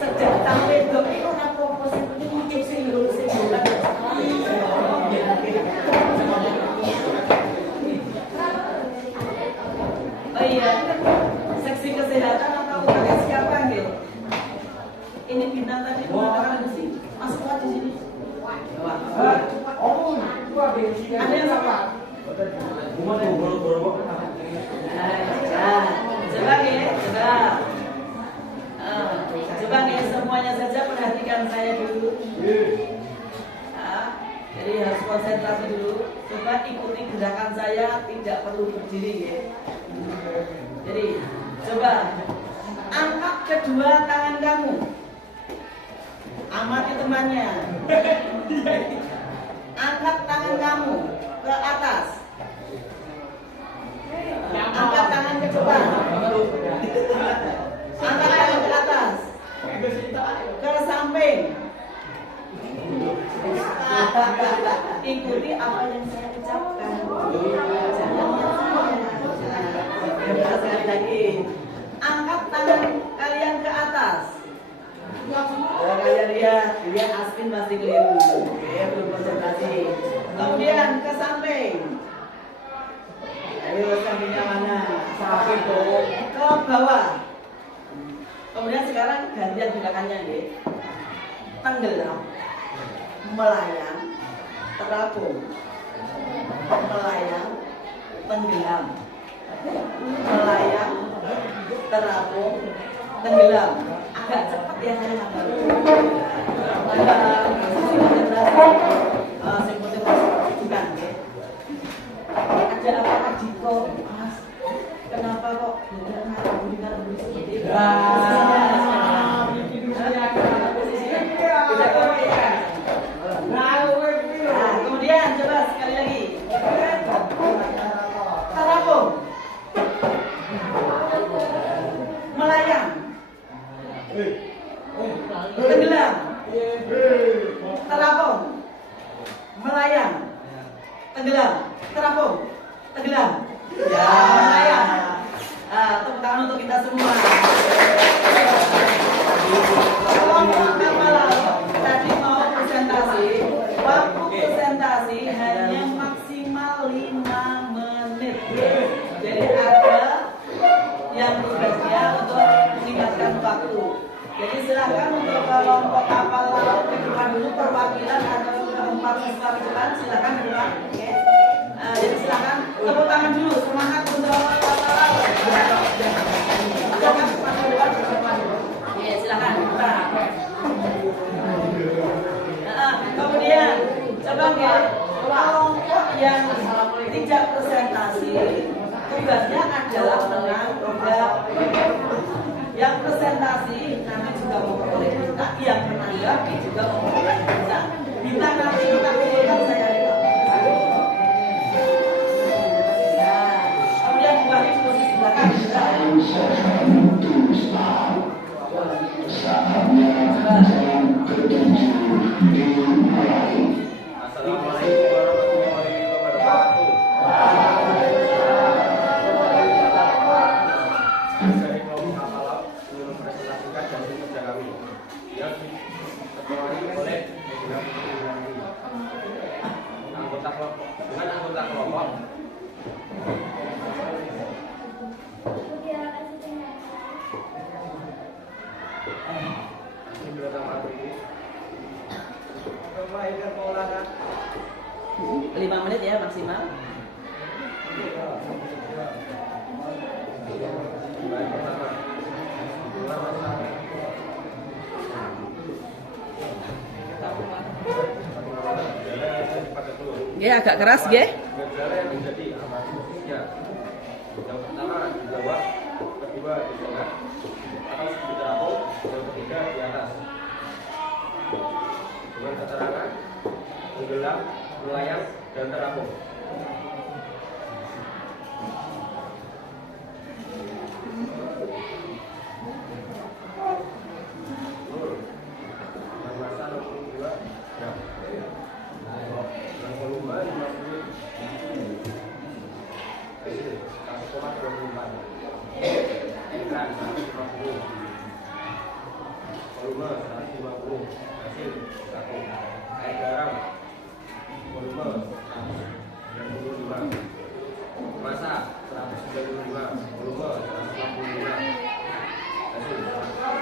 sejak sampai dok itu apa posisinya mungkin sih lurus sih bukan. Oh iya, seksi kesehatan atau kalian siapa gitu? Ini bintang tadi mengatakan di sini, masuk aja di sini. Ada yang sama? Coba nih, coba nih semuanya saja perhatikan saya dulu. Jadi harus konsentrasi dulu. Coba ikuti gerakan saya, tidak perlu berdiri ya. Jadi coba angkat kedua tangan kamu. Amati temannya. Angkat tangan kamu ke atas. Angkat tangan ke depan. Angkat tangan ke atas. Ke samping. Ikuti apa yang saya ucapkan. Jangan lagi. Angkat tangan kalian ke atas. Kalian lihat, dia Asmin masih keliru. Belum konsentrasi. Kemudian ke samping. Ayo sampingnya mana? Samping ke bawah. Kemudian sekarang gantian gerakannya nih. Tenggelam, melayang, terapung, melayang, tenggelam, melayang, terapung, tenggelam. Agak cepat ya saya ngambil. Bukan ya. ada apa Diko? Mas, kenapa kok tidak ngaku dengan seperti itu? Kemudian coba sekali lagi. Tarapung, melayang, tenggelam. Terapung, melayang, tenggelam, terapung, tenggelam. Ya, melayang. Tepuk tangan untuk kita semua. Selamat malam. Tadi mau presentasi. Waktu presentasi hanya maksimal 5 menit. Jadi ada yang tugasnya untuk meningkatkan waktu. Jadi silakan untuk kelompok kapal laut ke depan dulu, perwakilan atau keempat siswa ke depan silakan ke depan. Oke. Jadi silakan tepuk tangan dulu, semangat untuk kapal laut. Silakan ke depan. Oke, silakan. Kemudian coba ya, kelompok yang tidak presentasi tugasnya adalah menanggap. Yang presentasi nanti juga memperoleh bintang, yang menanggapi juga memperoleh bintang. Bintang nanti kita kumpulkan saya itu. Kemudian kembali di posisi belakang. Assalamualaikum warahmatullahi wabarakatuh. Dari kelompok kapal laut ingin mempresentasikan hasil kerja kami yang diketuai oleh Medina Putri Wiranti. Anggota kelompok dengan anggota kelompok Kebaikan Maulana. 5 menit ya maksimal. Ya agak keras ya. negara yang menjadi amat khususnya. Yang pertama di bawah, kedua di tengah, atau di terapung, yang ketiga di atas. Dengan keterangan tenggelam, melayang, dan terapung. Yang masa 62 gram. Yang volume 50 hasil 1,24 ikan 150 volume 150 hasil 1 air garam volume 195 massa 195 volume 165 hasil 1,18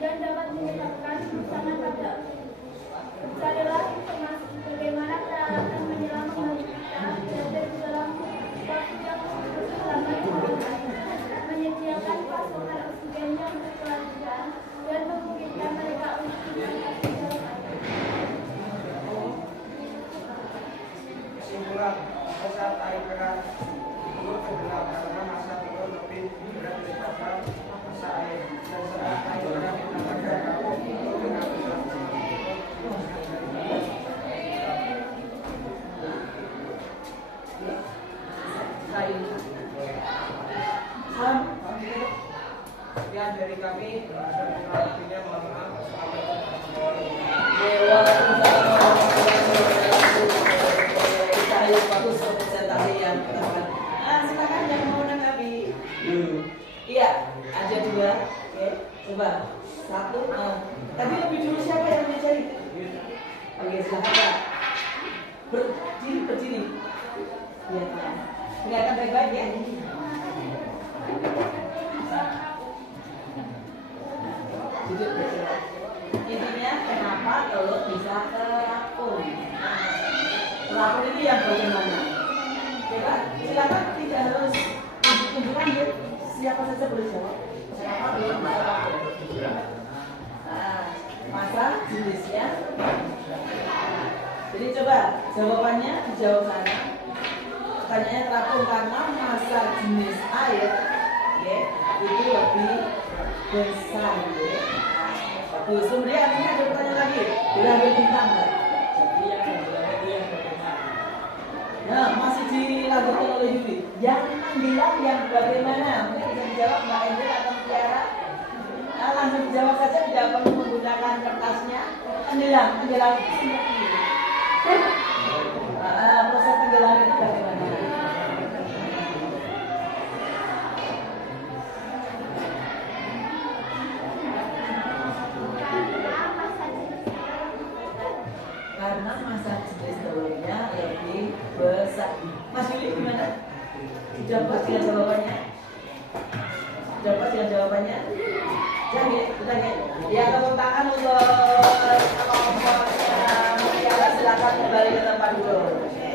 dan dapat menyebabkan kerusakan pada carilah informasi bagaimana peralatan menyelam bagi kita dan dalam waktu yang selama menyediakan pasokan oksigen yang berkelanjutan dan memungkinkan mereka untuk bernafas di dalam air. Kesimpulan, saat air keran turun tenggelam karena masa turun lebih berat daripada masa air, dan saat air keran ditambahkan turun dengan berat. berdiri. Ya, kelihatan baik-baik ya. Duduk bergerak. Intinya kenapa telur bisa terapung? Terapung ini yang bagaimana? Coba silakan, tidak harus tunjukkan ya. Siapa saja boleh jawab. Kenapa telur bisa terapung? Masa jenisnya. Jadi coba jawabannya dijawab sana. Pertanyaannya terapung karena masa jenis air, ya, itu lebih besar, ya. Bagus. Kemudian ini ada pertanyaan lagi. Diambil bintang, Mbak. Nah, masih dilanjutkan oleh Yuli. Yang bilang yang bagaimana? Mungkin bisa dijawab Mbak Endel atau Tiara. Nah, langsung dijawab saja, tidak perlu menggunakan kertasnya. Tenggelam proses tenggelam itu bagaimana? Karena masa jenis telurnya lebih besar. Mas Yuli gimana? Sudah pas dengan jawabannya? Sudah pas dengan jawabannya? Sudah ya? Ya, tepuk tangan untuk kelompoknya Mutiara. Silakan kembali ke tempat duduk. Oke.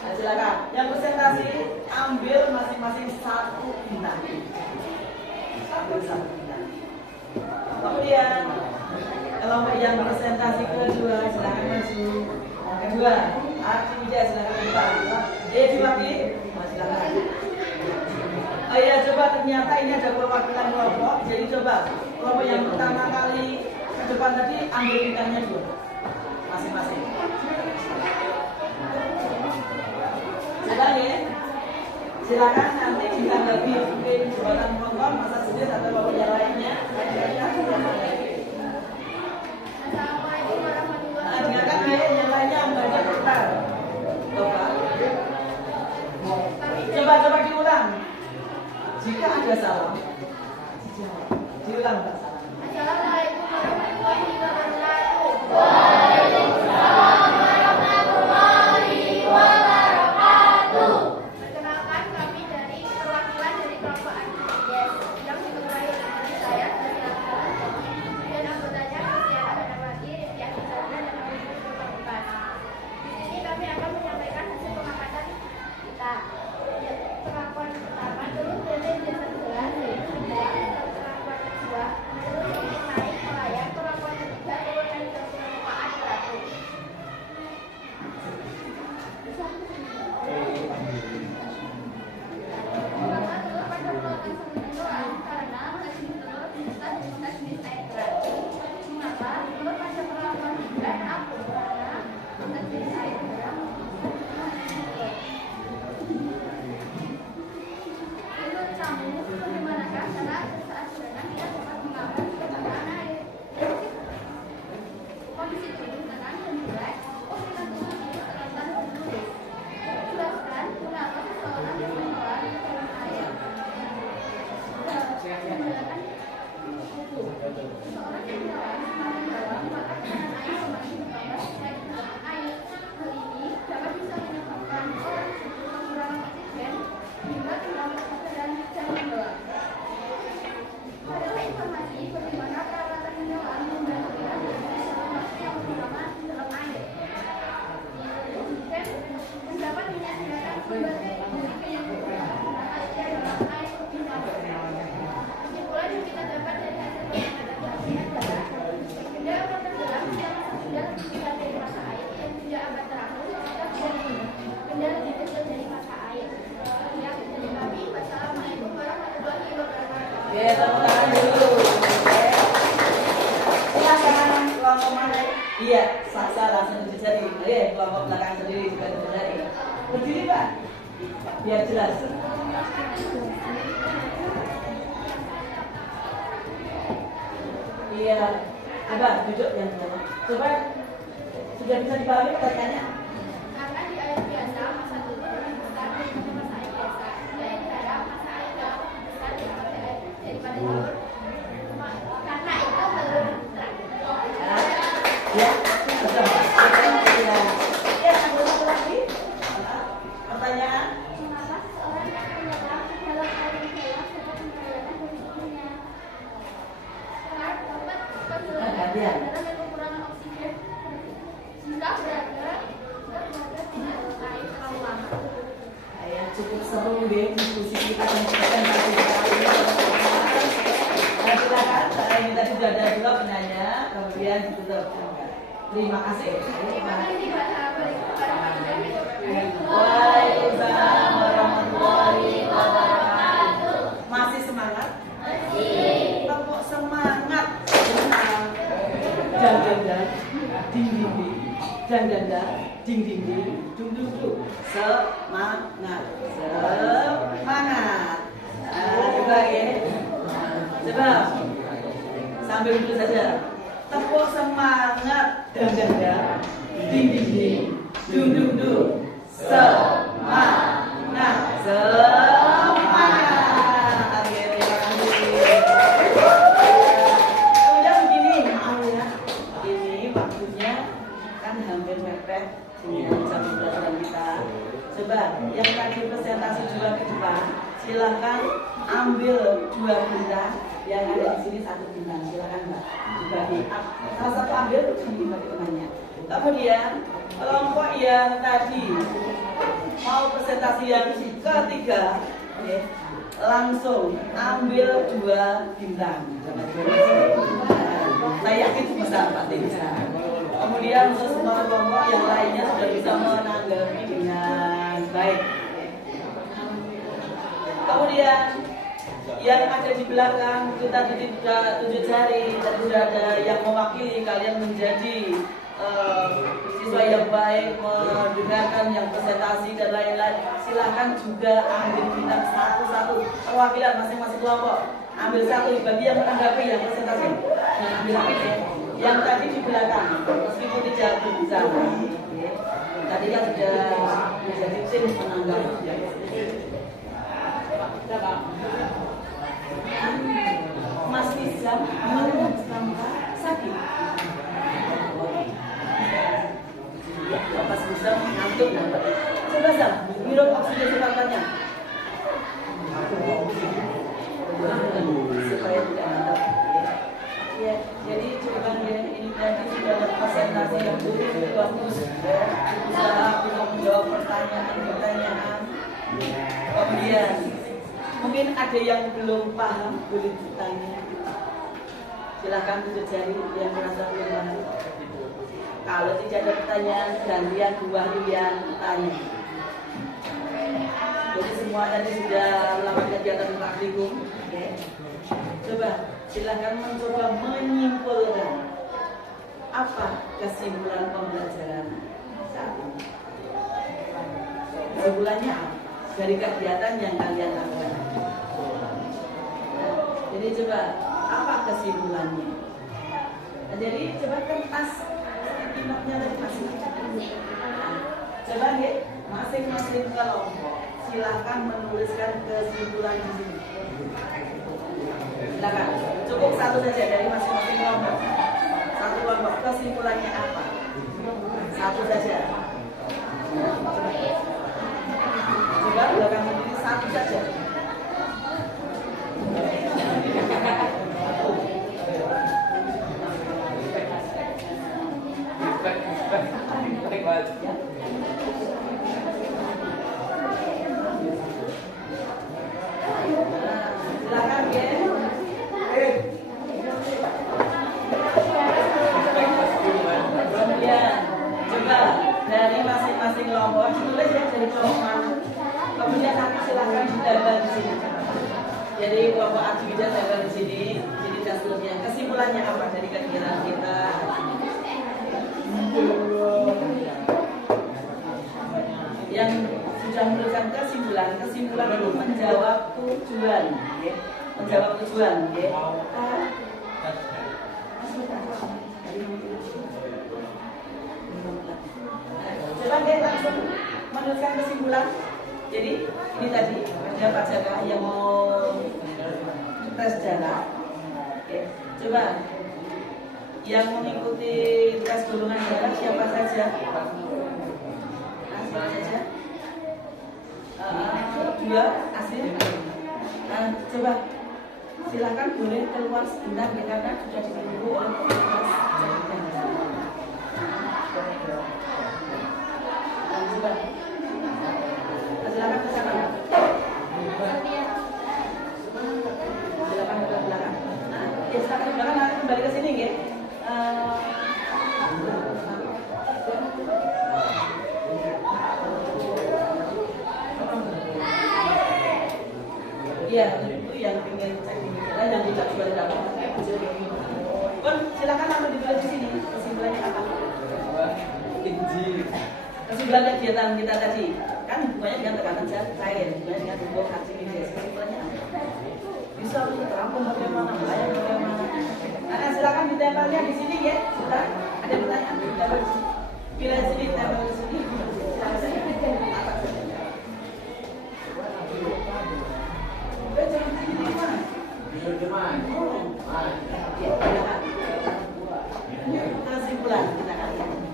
Nah, silakan. Yang presentasi ambil masing-masing satu bintang. Ambil satu bintang. Kemudian kelompok yang presentasi kedua silakan maju. Yang kedua, Arti Wijaya silakan berdepan. Diwakili, silakan. Oh iya, coba ternyata ini ada perwakilan kelompok. Jadi coba kelompok yang pertama kali ke depan tadi ambil bintangnya dulu, masing-masing. Silakan nanti ditanggapi mungkin jembatan penonton, masa jenis atau kelompok yang lainnya. Assalamualaikum warahmatullahi wabarakatuh. Dengarkan ya, yang lainnya membaca putar. Coba diulang. Jika ada salah, dijawab. Diulang Mbak. Assalamualaikum warahmatullahi wabarakatuh. Perkenalkan, kami dari perwakilan dari kelompok Antides yang diketuai oleh saya dan anggotanya Kristiana Danawati, Rifia Hijabna, dan Abu Pembukaan. Di sini kami akan menyampaikan hasil pengamatan kita. Pengakuan pertama, telur lele biasa gelas, pengakuan kedua, telur lele naik melayang, pengakuan ketiga, telur naik ke permukaan beratus. Mengapa telur pada melakukan penentuan? Karena jenis telur bisa dengan jenis air berat. Mengapa telur pada melakukan berat apung? Karena jenis air berat. Telur campur bagaimanakah cara saat berenang kita dapat mengambil ketenangan air? Kondisi tubuh tenang dan rileks. Posisi tubuh ini terletak dan lurus. Jelaskan mengapa seseorang yang menyelam ke dalam air. Penjelasan buku. Seseorang yang menyelam maka tekanan air semakin bertambah dari dalam air. Hal ini dapat bisa menyebabkan orang tersebut kekurangan oksigen hingga tenggelam dan menyelam. Adalah informasi bagaimana peralatan menyelam membantu kita dalam waktu yang lama dalam air. Dan dapat menyaksikan berbagai keunikan yang berbeda dalam air lebih lama. Kesimpulan yang kita dapat dari hasil pengamatan kami adalah benda akan tenggelam jika masa sudah lebih besar dari masa air, dan benda akan terapung jika benda lebih kecil dari masa air. Sekian dari kami. Wassalamualaikum warahmatullahi wabarakatuh. Oke, tepuk tangan dulu. Silakan kelompok mana? Iya, Sasa langsung duduk jadi. Oke, kelompok belakang sendiri juga duduk jadi. Berdiri Pak, biar jelas. Iya, coba duduk yang mana? Coba sudah bisa dipahami pertanyaannya? Karena di air biasa masa telur lebih besar daripada masa air biasa. Saya berharap masa air jauh lebih besar daripada telur. Karena itu telur putra. Ya, sudah. Ya, ya, seru deh diskusi kita presentasi kali ini. Nah, silakan. Ini tadi sudah ada dua penanya, kemudian ditutup. Terima kasih. Waalaikumsalam warahmatullahi wabarakatuh. Masih semangat? Tepuk semangat. Dan ding ding ding. Dan ding ding ding. Dung dung dung. Semangat. Semangat. Coba ya. Coba. Sambil dulu saja. Tepuk semangat. Dan ding ding ding. Dung dung dung. Semangat. Semangat. Oke, terima kasih. Kemudian begini, maaf ya. Ini waktunya kan hampir mepet dengan jam pelajaran kita. Coba yang tadi presentasi juga ke depan, silakan ambil 2 bintang. Yang ada di sini 1 bintang, silakan Mbak dibagi. Salah satu ambil dibagi temannya. Kemudian kelompok yang tadi mau presentasi yang ketiga, oke, langsung ambil 2 bintang. Saya yakin bisa Pak bisa. Kemudian untuk semua kelompok yang lainnya sudah bisa menanggapi dengan baik. Kemudian yang ada di belakang kita tunjuk jari, dan sudah ada yang mewakili kalian menjadi siswa yang baik, mendengarkan yang presentasi dan lain-lain. Silahkan juga ambil bintang satu-satu perwakilan masing-masing kelompok. Ambil 1 bagi yang menanggapi yang presentasi. Nah, ambil ini yang tadi di belakang, meskipun tidak bersama. Tadi kan sudah menjadi tim menanggapi. Mas Nizam sakit. Mas Nizam ngantuk. Coba Sam, hirup oksigen sebentarnya. Supaya tidak ngantuk. Ya, jadi coba ya, ini tadi sudah ada presentasi yang begitu bagus. Usaha untuk menjawab pertanyaan. Kemudian mungkin ada yang belum paham, boleh ditanya. Silahkan tunjuk jari yang merasa belum paham. Kalau tidak ada pertanyaan, gantian dua yang tanya. Jadi semua tadi sudah melakukan kegiatan praktikum. Oke. Coba silahkan mencoba menyimpulkan apa kesimpulan pembelajaran saat ini. Kesimpulannya apa? Dari kegiatan yang kalian lakukan. Jadi coba apa kesimpulannya? Nah, jadi coba kertas tinaknya tadi masih. Coba ya, masing-masing kelompok silakan menuliskan kesimpulan di sini. Silakan, cukup 1 saja dari masing-masing kelompok. 1 kelompok kesimpulannya apa? 1 saja. Coba belakang ini 1 saja. Silakan ya. Kemudian coba dari masing-masing kelompok tulis ya dari kelompok mana. Kemudian nanti silakan ditambah di sini. Jadi kelompok aktivitas tambah di sini. Jadi dashboardnya. Kesimpulannya apa dari kegiatan kita? Yang sudah menuliskan kesimpulan itu menjawab tujuan, ya. Menjawab tujuan, ya. Coba deh langsung menuliskan kesimpulan. Jadi ini tadi ada Pak Jaka yang mau tes jalan. Oke. Coba yang mengikuti tes golongan darah siapa saja? Siapa saja? 2 asli. Coba silakan boleh keluar sebentar ya, karena sudah ditunggu oleh petugas. Coba silakan ke sana. Iya, itu yang ingin cek di kita, yang tidak jual dapat. Kon silakan ambil di sini. Kesimpulannya apa? Kesimpulan kegiatan kita tadi kan hubungannya dengan tekanan cair, hubungannya dengan hubungan hasil indeks. Kesimpulannya apa? Bisa terampung bagaimana, bayang bagaimana. Nah, silakan ditempelnya di sini ya. Silakan. Ada pertanyaan? Ditempel di sini. Pilih sini, tempel di sini. Silakan sini. Kesimpulan kita kali ini.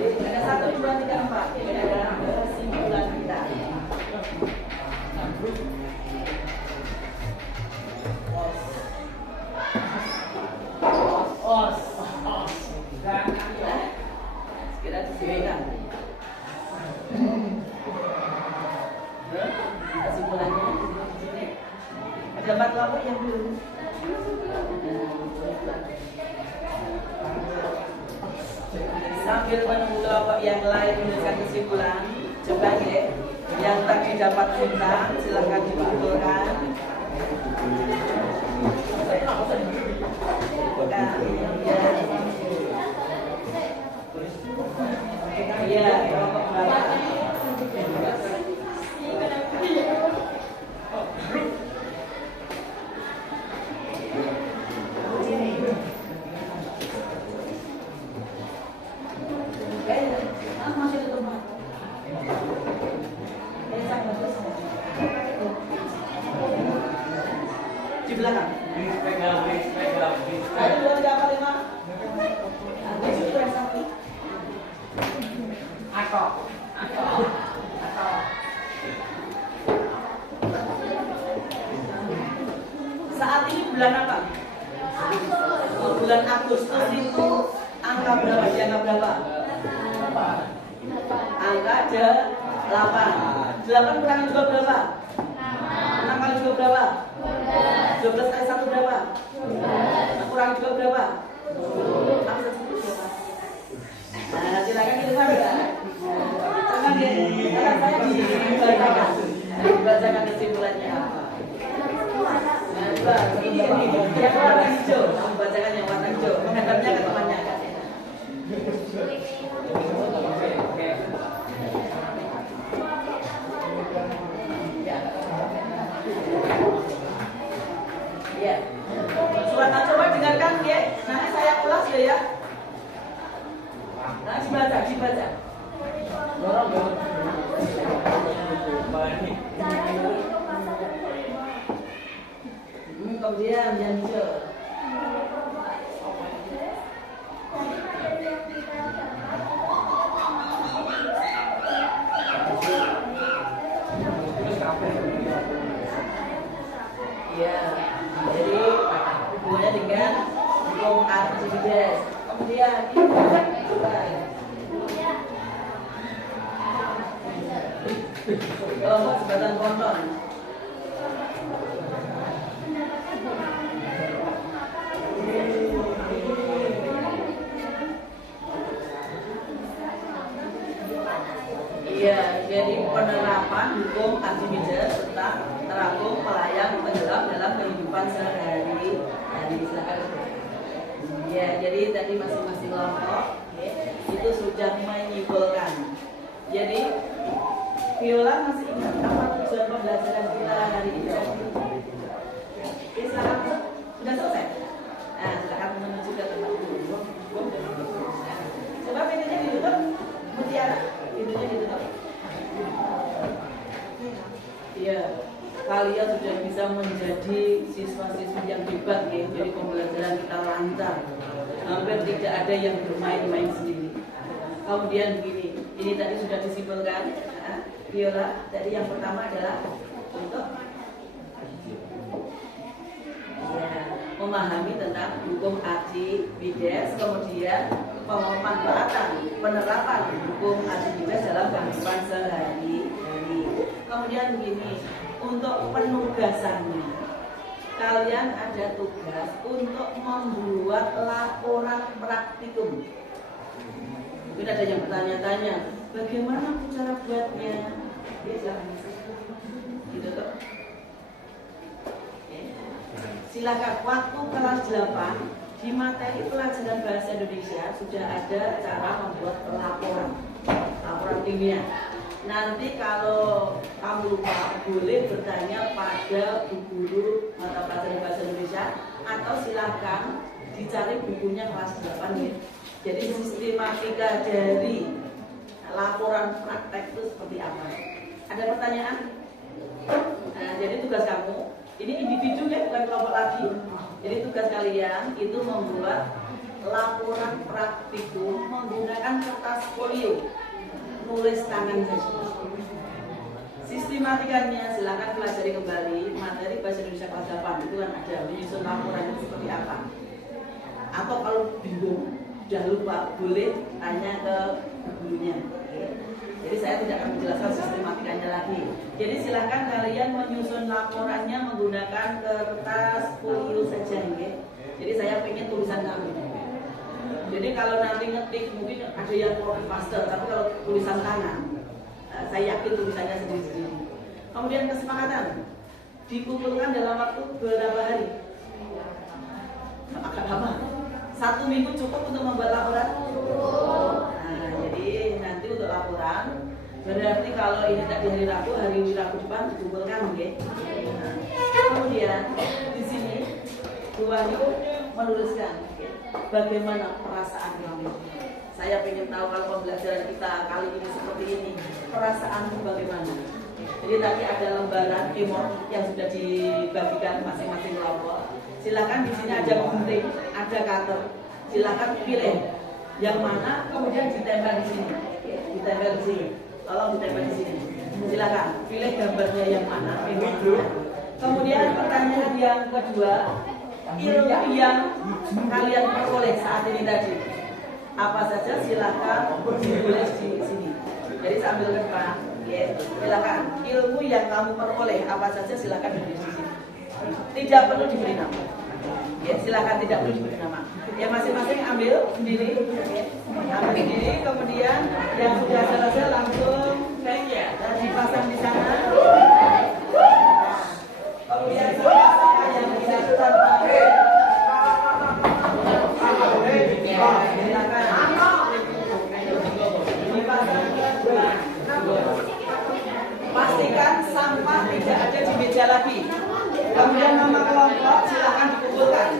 Jadi ada 1, 2, 3, 4. Ini adalah kesimpulan kita. Segera disebutkan. Kesimpulannya di sini. Ada 4 kelompok yang belum. Sambil menunggu kelompok yang lain menuliskan kesimpulan, coba ya, yang tadi dapat bintang silahkan dikumpulkan. Iya, kelompok berapa? Di belakang. Ada 2, 3, 4, 5. Ada juga yang 1. Saat ini bulan apa? Bulan Agustus itu angka berapa? Di angka berapa? Angka 8. 8 kurang 2 berapa? 6 kali 2 berapa? 12 kali 1 berapa? Kurang 2 berapa? Apa 10 berapa? Nah, silakan keluar ya. Jangan saya dibacakan kesimpulannya apa? Ini yang warna hijau, membacakan yang warna hijau, menghadapnya ke temannya kan? Ya. Surat coba dengarkan ya. Nanti saya ulas ya. Nah, dibaca. Kemudian yang hijau. Ya, jadi hubungannya dengan hukum Archimedes. Kemudian kelompok jembatan ponton. Iya, jadi penerapan hukum Archimedes tentang terapung pelayang tenggelam dalam kehidupan sehari-hari. Ya, jadi tadi masing-masing kelompok itu sudah menyimpulkan. Jadi Viola masih ingat apa tujuan pembelajaran kita hari ini? Oke, silakan. Sudah selesai? Nah, silakan menuju ke tempat dulu. Coba pintunya ditutup, Mutiara. Pintunya ditutup. Iya, kalian sudah bisa menjadi siswa-siswi yang hebat ya. Jadi pembelajaran kita lancar. Hampir tidak ada yang bermain-main sendiri. Kemudian begini, ini tadi sudah disimpulkan. Viola, tadi yang pertama adalah untuk memahami tentang hukum Archimedes, kemudian pemanfaatan penerapan hukum Archimedes dalam kehidupan sehari-hari. Kemudian begini, untuk penugasannya, kalian ada tugas untuk membuat laporan praktikum. Mungkin ada yang bertanya-tanya, bagaimana cara buatnya? Oke, silakan. Gitu tuh. Oke. Silakan. Waktu kelas 8 di materi pelajaran bahasa Indonesia sudah ada cara membuat laporan ilmiah. Nanti kalau kamu lupa boleh bertanya pada bu guru mata pelajaran bahasa Indonesia atau silahkan dicari bukunya kelas 8 ya. Jadi sistematika dari laporan praktek itu seperti apa? Ada pertanyaan? Nah, jadi tugas kamu ini individu ya, bukan kelompok lagi. Jadi tugas kalian itu membuat laporan praktikum menggunakan kertas folio, nulis tangan saja. Sistematikanya silakan pelajari kembali materi bahasa Indonesia kelas 8 itu kan ada menyusun laporan itu seperti apa. Atau kalau bingung, sudah lupa, boleh tanya ke gurunya. Jadi saya tidak akan menjelaskan sistematikanya lagi. Jadi silakan kalian menyusun laporannya menggunakan kertas folio saja ya. Jadi saya pengen tulisan kamu. Jadi kalau nanti ngetik mungkin ada yang copy paste, tapi kalau tulisan tangan, saya yakin tulisannya sendiri-sendiri. Kemudian kesepakatan dikumpulkan dalam waktu berapa hari? Agak lama. 1 minggu cukup untuk membuat laporan? Nah, jadi nanti untuk laporan berarti kalau ini tak di hari Rabu depan dikumpulkan, oke? Nah, kemudian di sini Bu Wahyu menuliskan bagaimana perasaan kamu. Saya ingin tahu kalau pembelajaran kita kali ini seperti ini, perasaanmu bagaimana? Jadi tadi ada lembaran emot yang sudah dibagikan masing-masing kelompok. Silakan di sini ada gunting, ada cutter. Silakan pilih yang mana, kemudian ditempel di sini. Ditempel di sini. Tolong ditempel di sini. Silakan pilih gambarnya yang mana. Kemudian pertanyaan yang kedua, ilmu yang kalian peroleh saat ini tadi apa saja silakan ditulis di sini. Jadi sambil ke depan, ya, silakan ilmu yang kamu peroleh apa saja silakan ditulis di sini. Tidak perlu diberi nama. Ya, silakan tidak perlu diberi nama. Ya masing-masing ambil sendiri, ya. Ambil sendiri. Kemudian yang sudah selesai langsung dipasang di sana. Kemudian sama-sama yang dilakukan. Pastikan sampah tidak ada di meja lagi. Kemudian nama kelompok silakan dikumpulkan.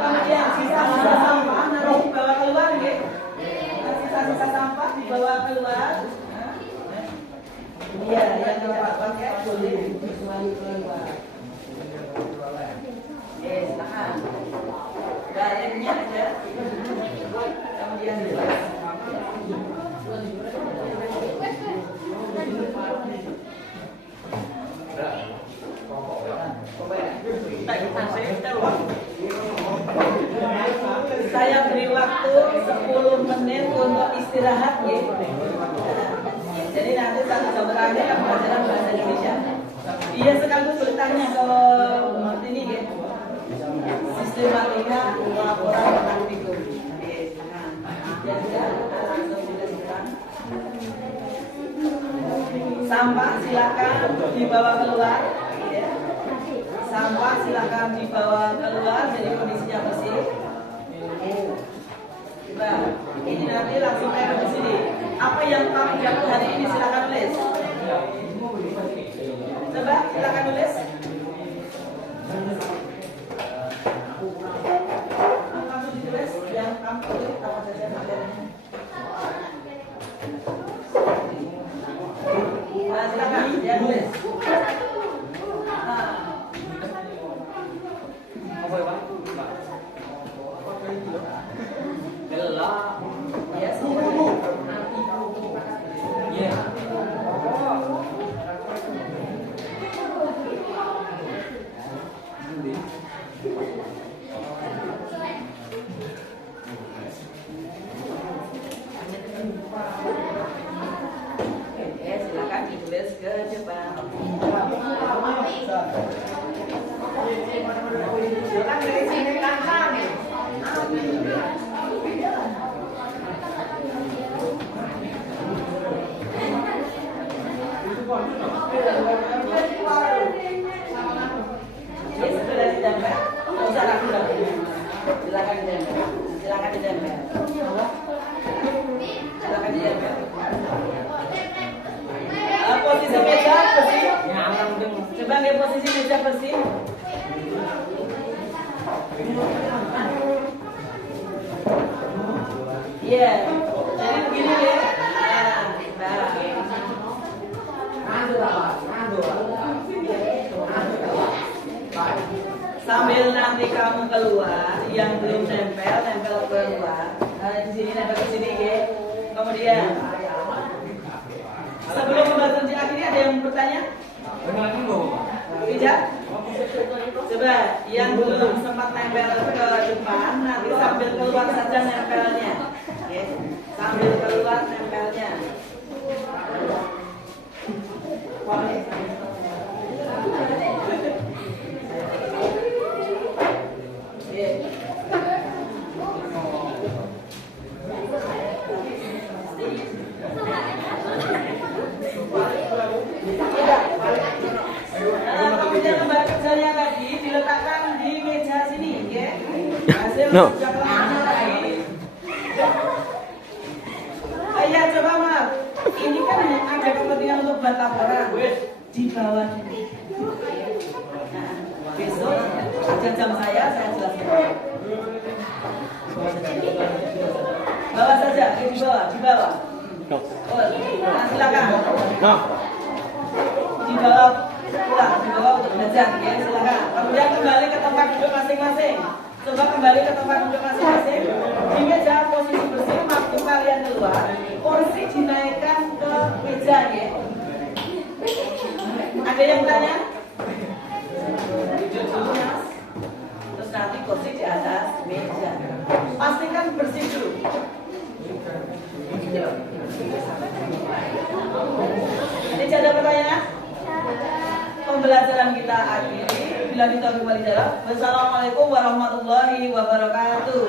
Kemudian sisa-sisa sampah nanti dibawa keluar, ya. Sisa-sisa sampah dibawa keluar. Iya, yang tidak pakai boleh keluar. Silakan. Baliknya ada. Kemudian saya beri waktu 10 menit untuk istirahat, ya. Jadi nanti 1 jam terakhir akan pelajaran bahasa Indonesia. Iya, sekaligus bertanya ke ini, ya. Sistematika laporan praktikum. Sampah silakan dibawa keluar. Sampah silakan dibawa keluar. Jadi kondisinya bersih. Nah, ini nanti langsung kayak di sini. Apa yang kamu dapat hari ini silakan tulis. Coba silakan tulis. Kamu ditulis yang kamu tulis apa saja materinya. Nah, silakan dia tulis. Apa ya, Pak? Gelap. Ya, Iya. Terus ke depan. Kan dari sini langsung nih. Ini sudah ditempel. Nggak usah ragu-ragu. Silakan ditempel. Silakan ditempel. Silakan ditempel. Posisi meja bersih. Coba lihat posisi meja bersih. Iya. Jadi begini ya. Sambil nanti kamu keluar, yang belum nempel keluar. Di sini nempel ke sini ya. Kemudian sebelum pembahasan di akhirnya ada yang bertanya? Tidak? Coba yang belum sempat nempel ke depan, nanti sambil keluar saja nempelnya. Ya. Sambil keluar nempelnya. Kemudian lembar kerjanya tadi diletakkan di meja sini, ya. No. Ya coba maaf, ini kan ada kepentingan untuk buat laporan di bawah ini. Nah, besok ada jam saya jelaskan. Bawah saja, di bawah. Oh, nah, silakan. Di bawah untuk belajar, ya silakan. Kemudian kembali ke tempat duduk masing-masing. Coba kembali ke tempat duduk masing-masing. Di meja posisi bersih, waktu kalian keluar, kursi dinaikkan ke meja, ya. Ada yang bertanya? Duduk dulu, Mas. Terus nanti kursi di atas meja. Pastikan bersih dulu. Ini ada pertanyaan? Pembelajaran kita akhiri. Bila kita kembali dalam. Wassalamualaikum warahmatullahi wabarakatuh.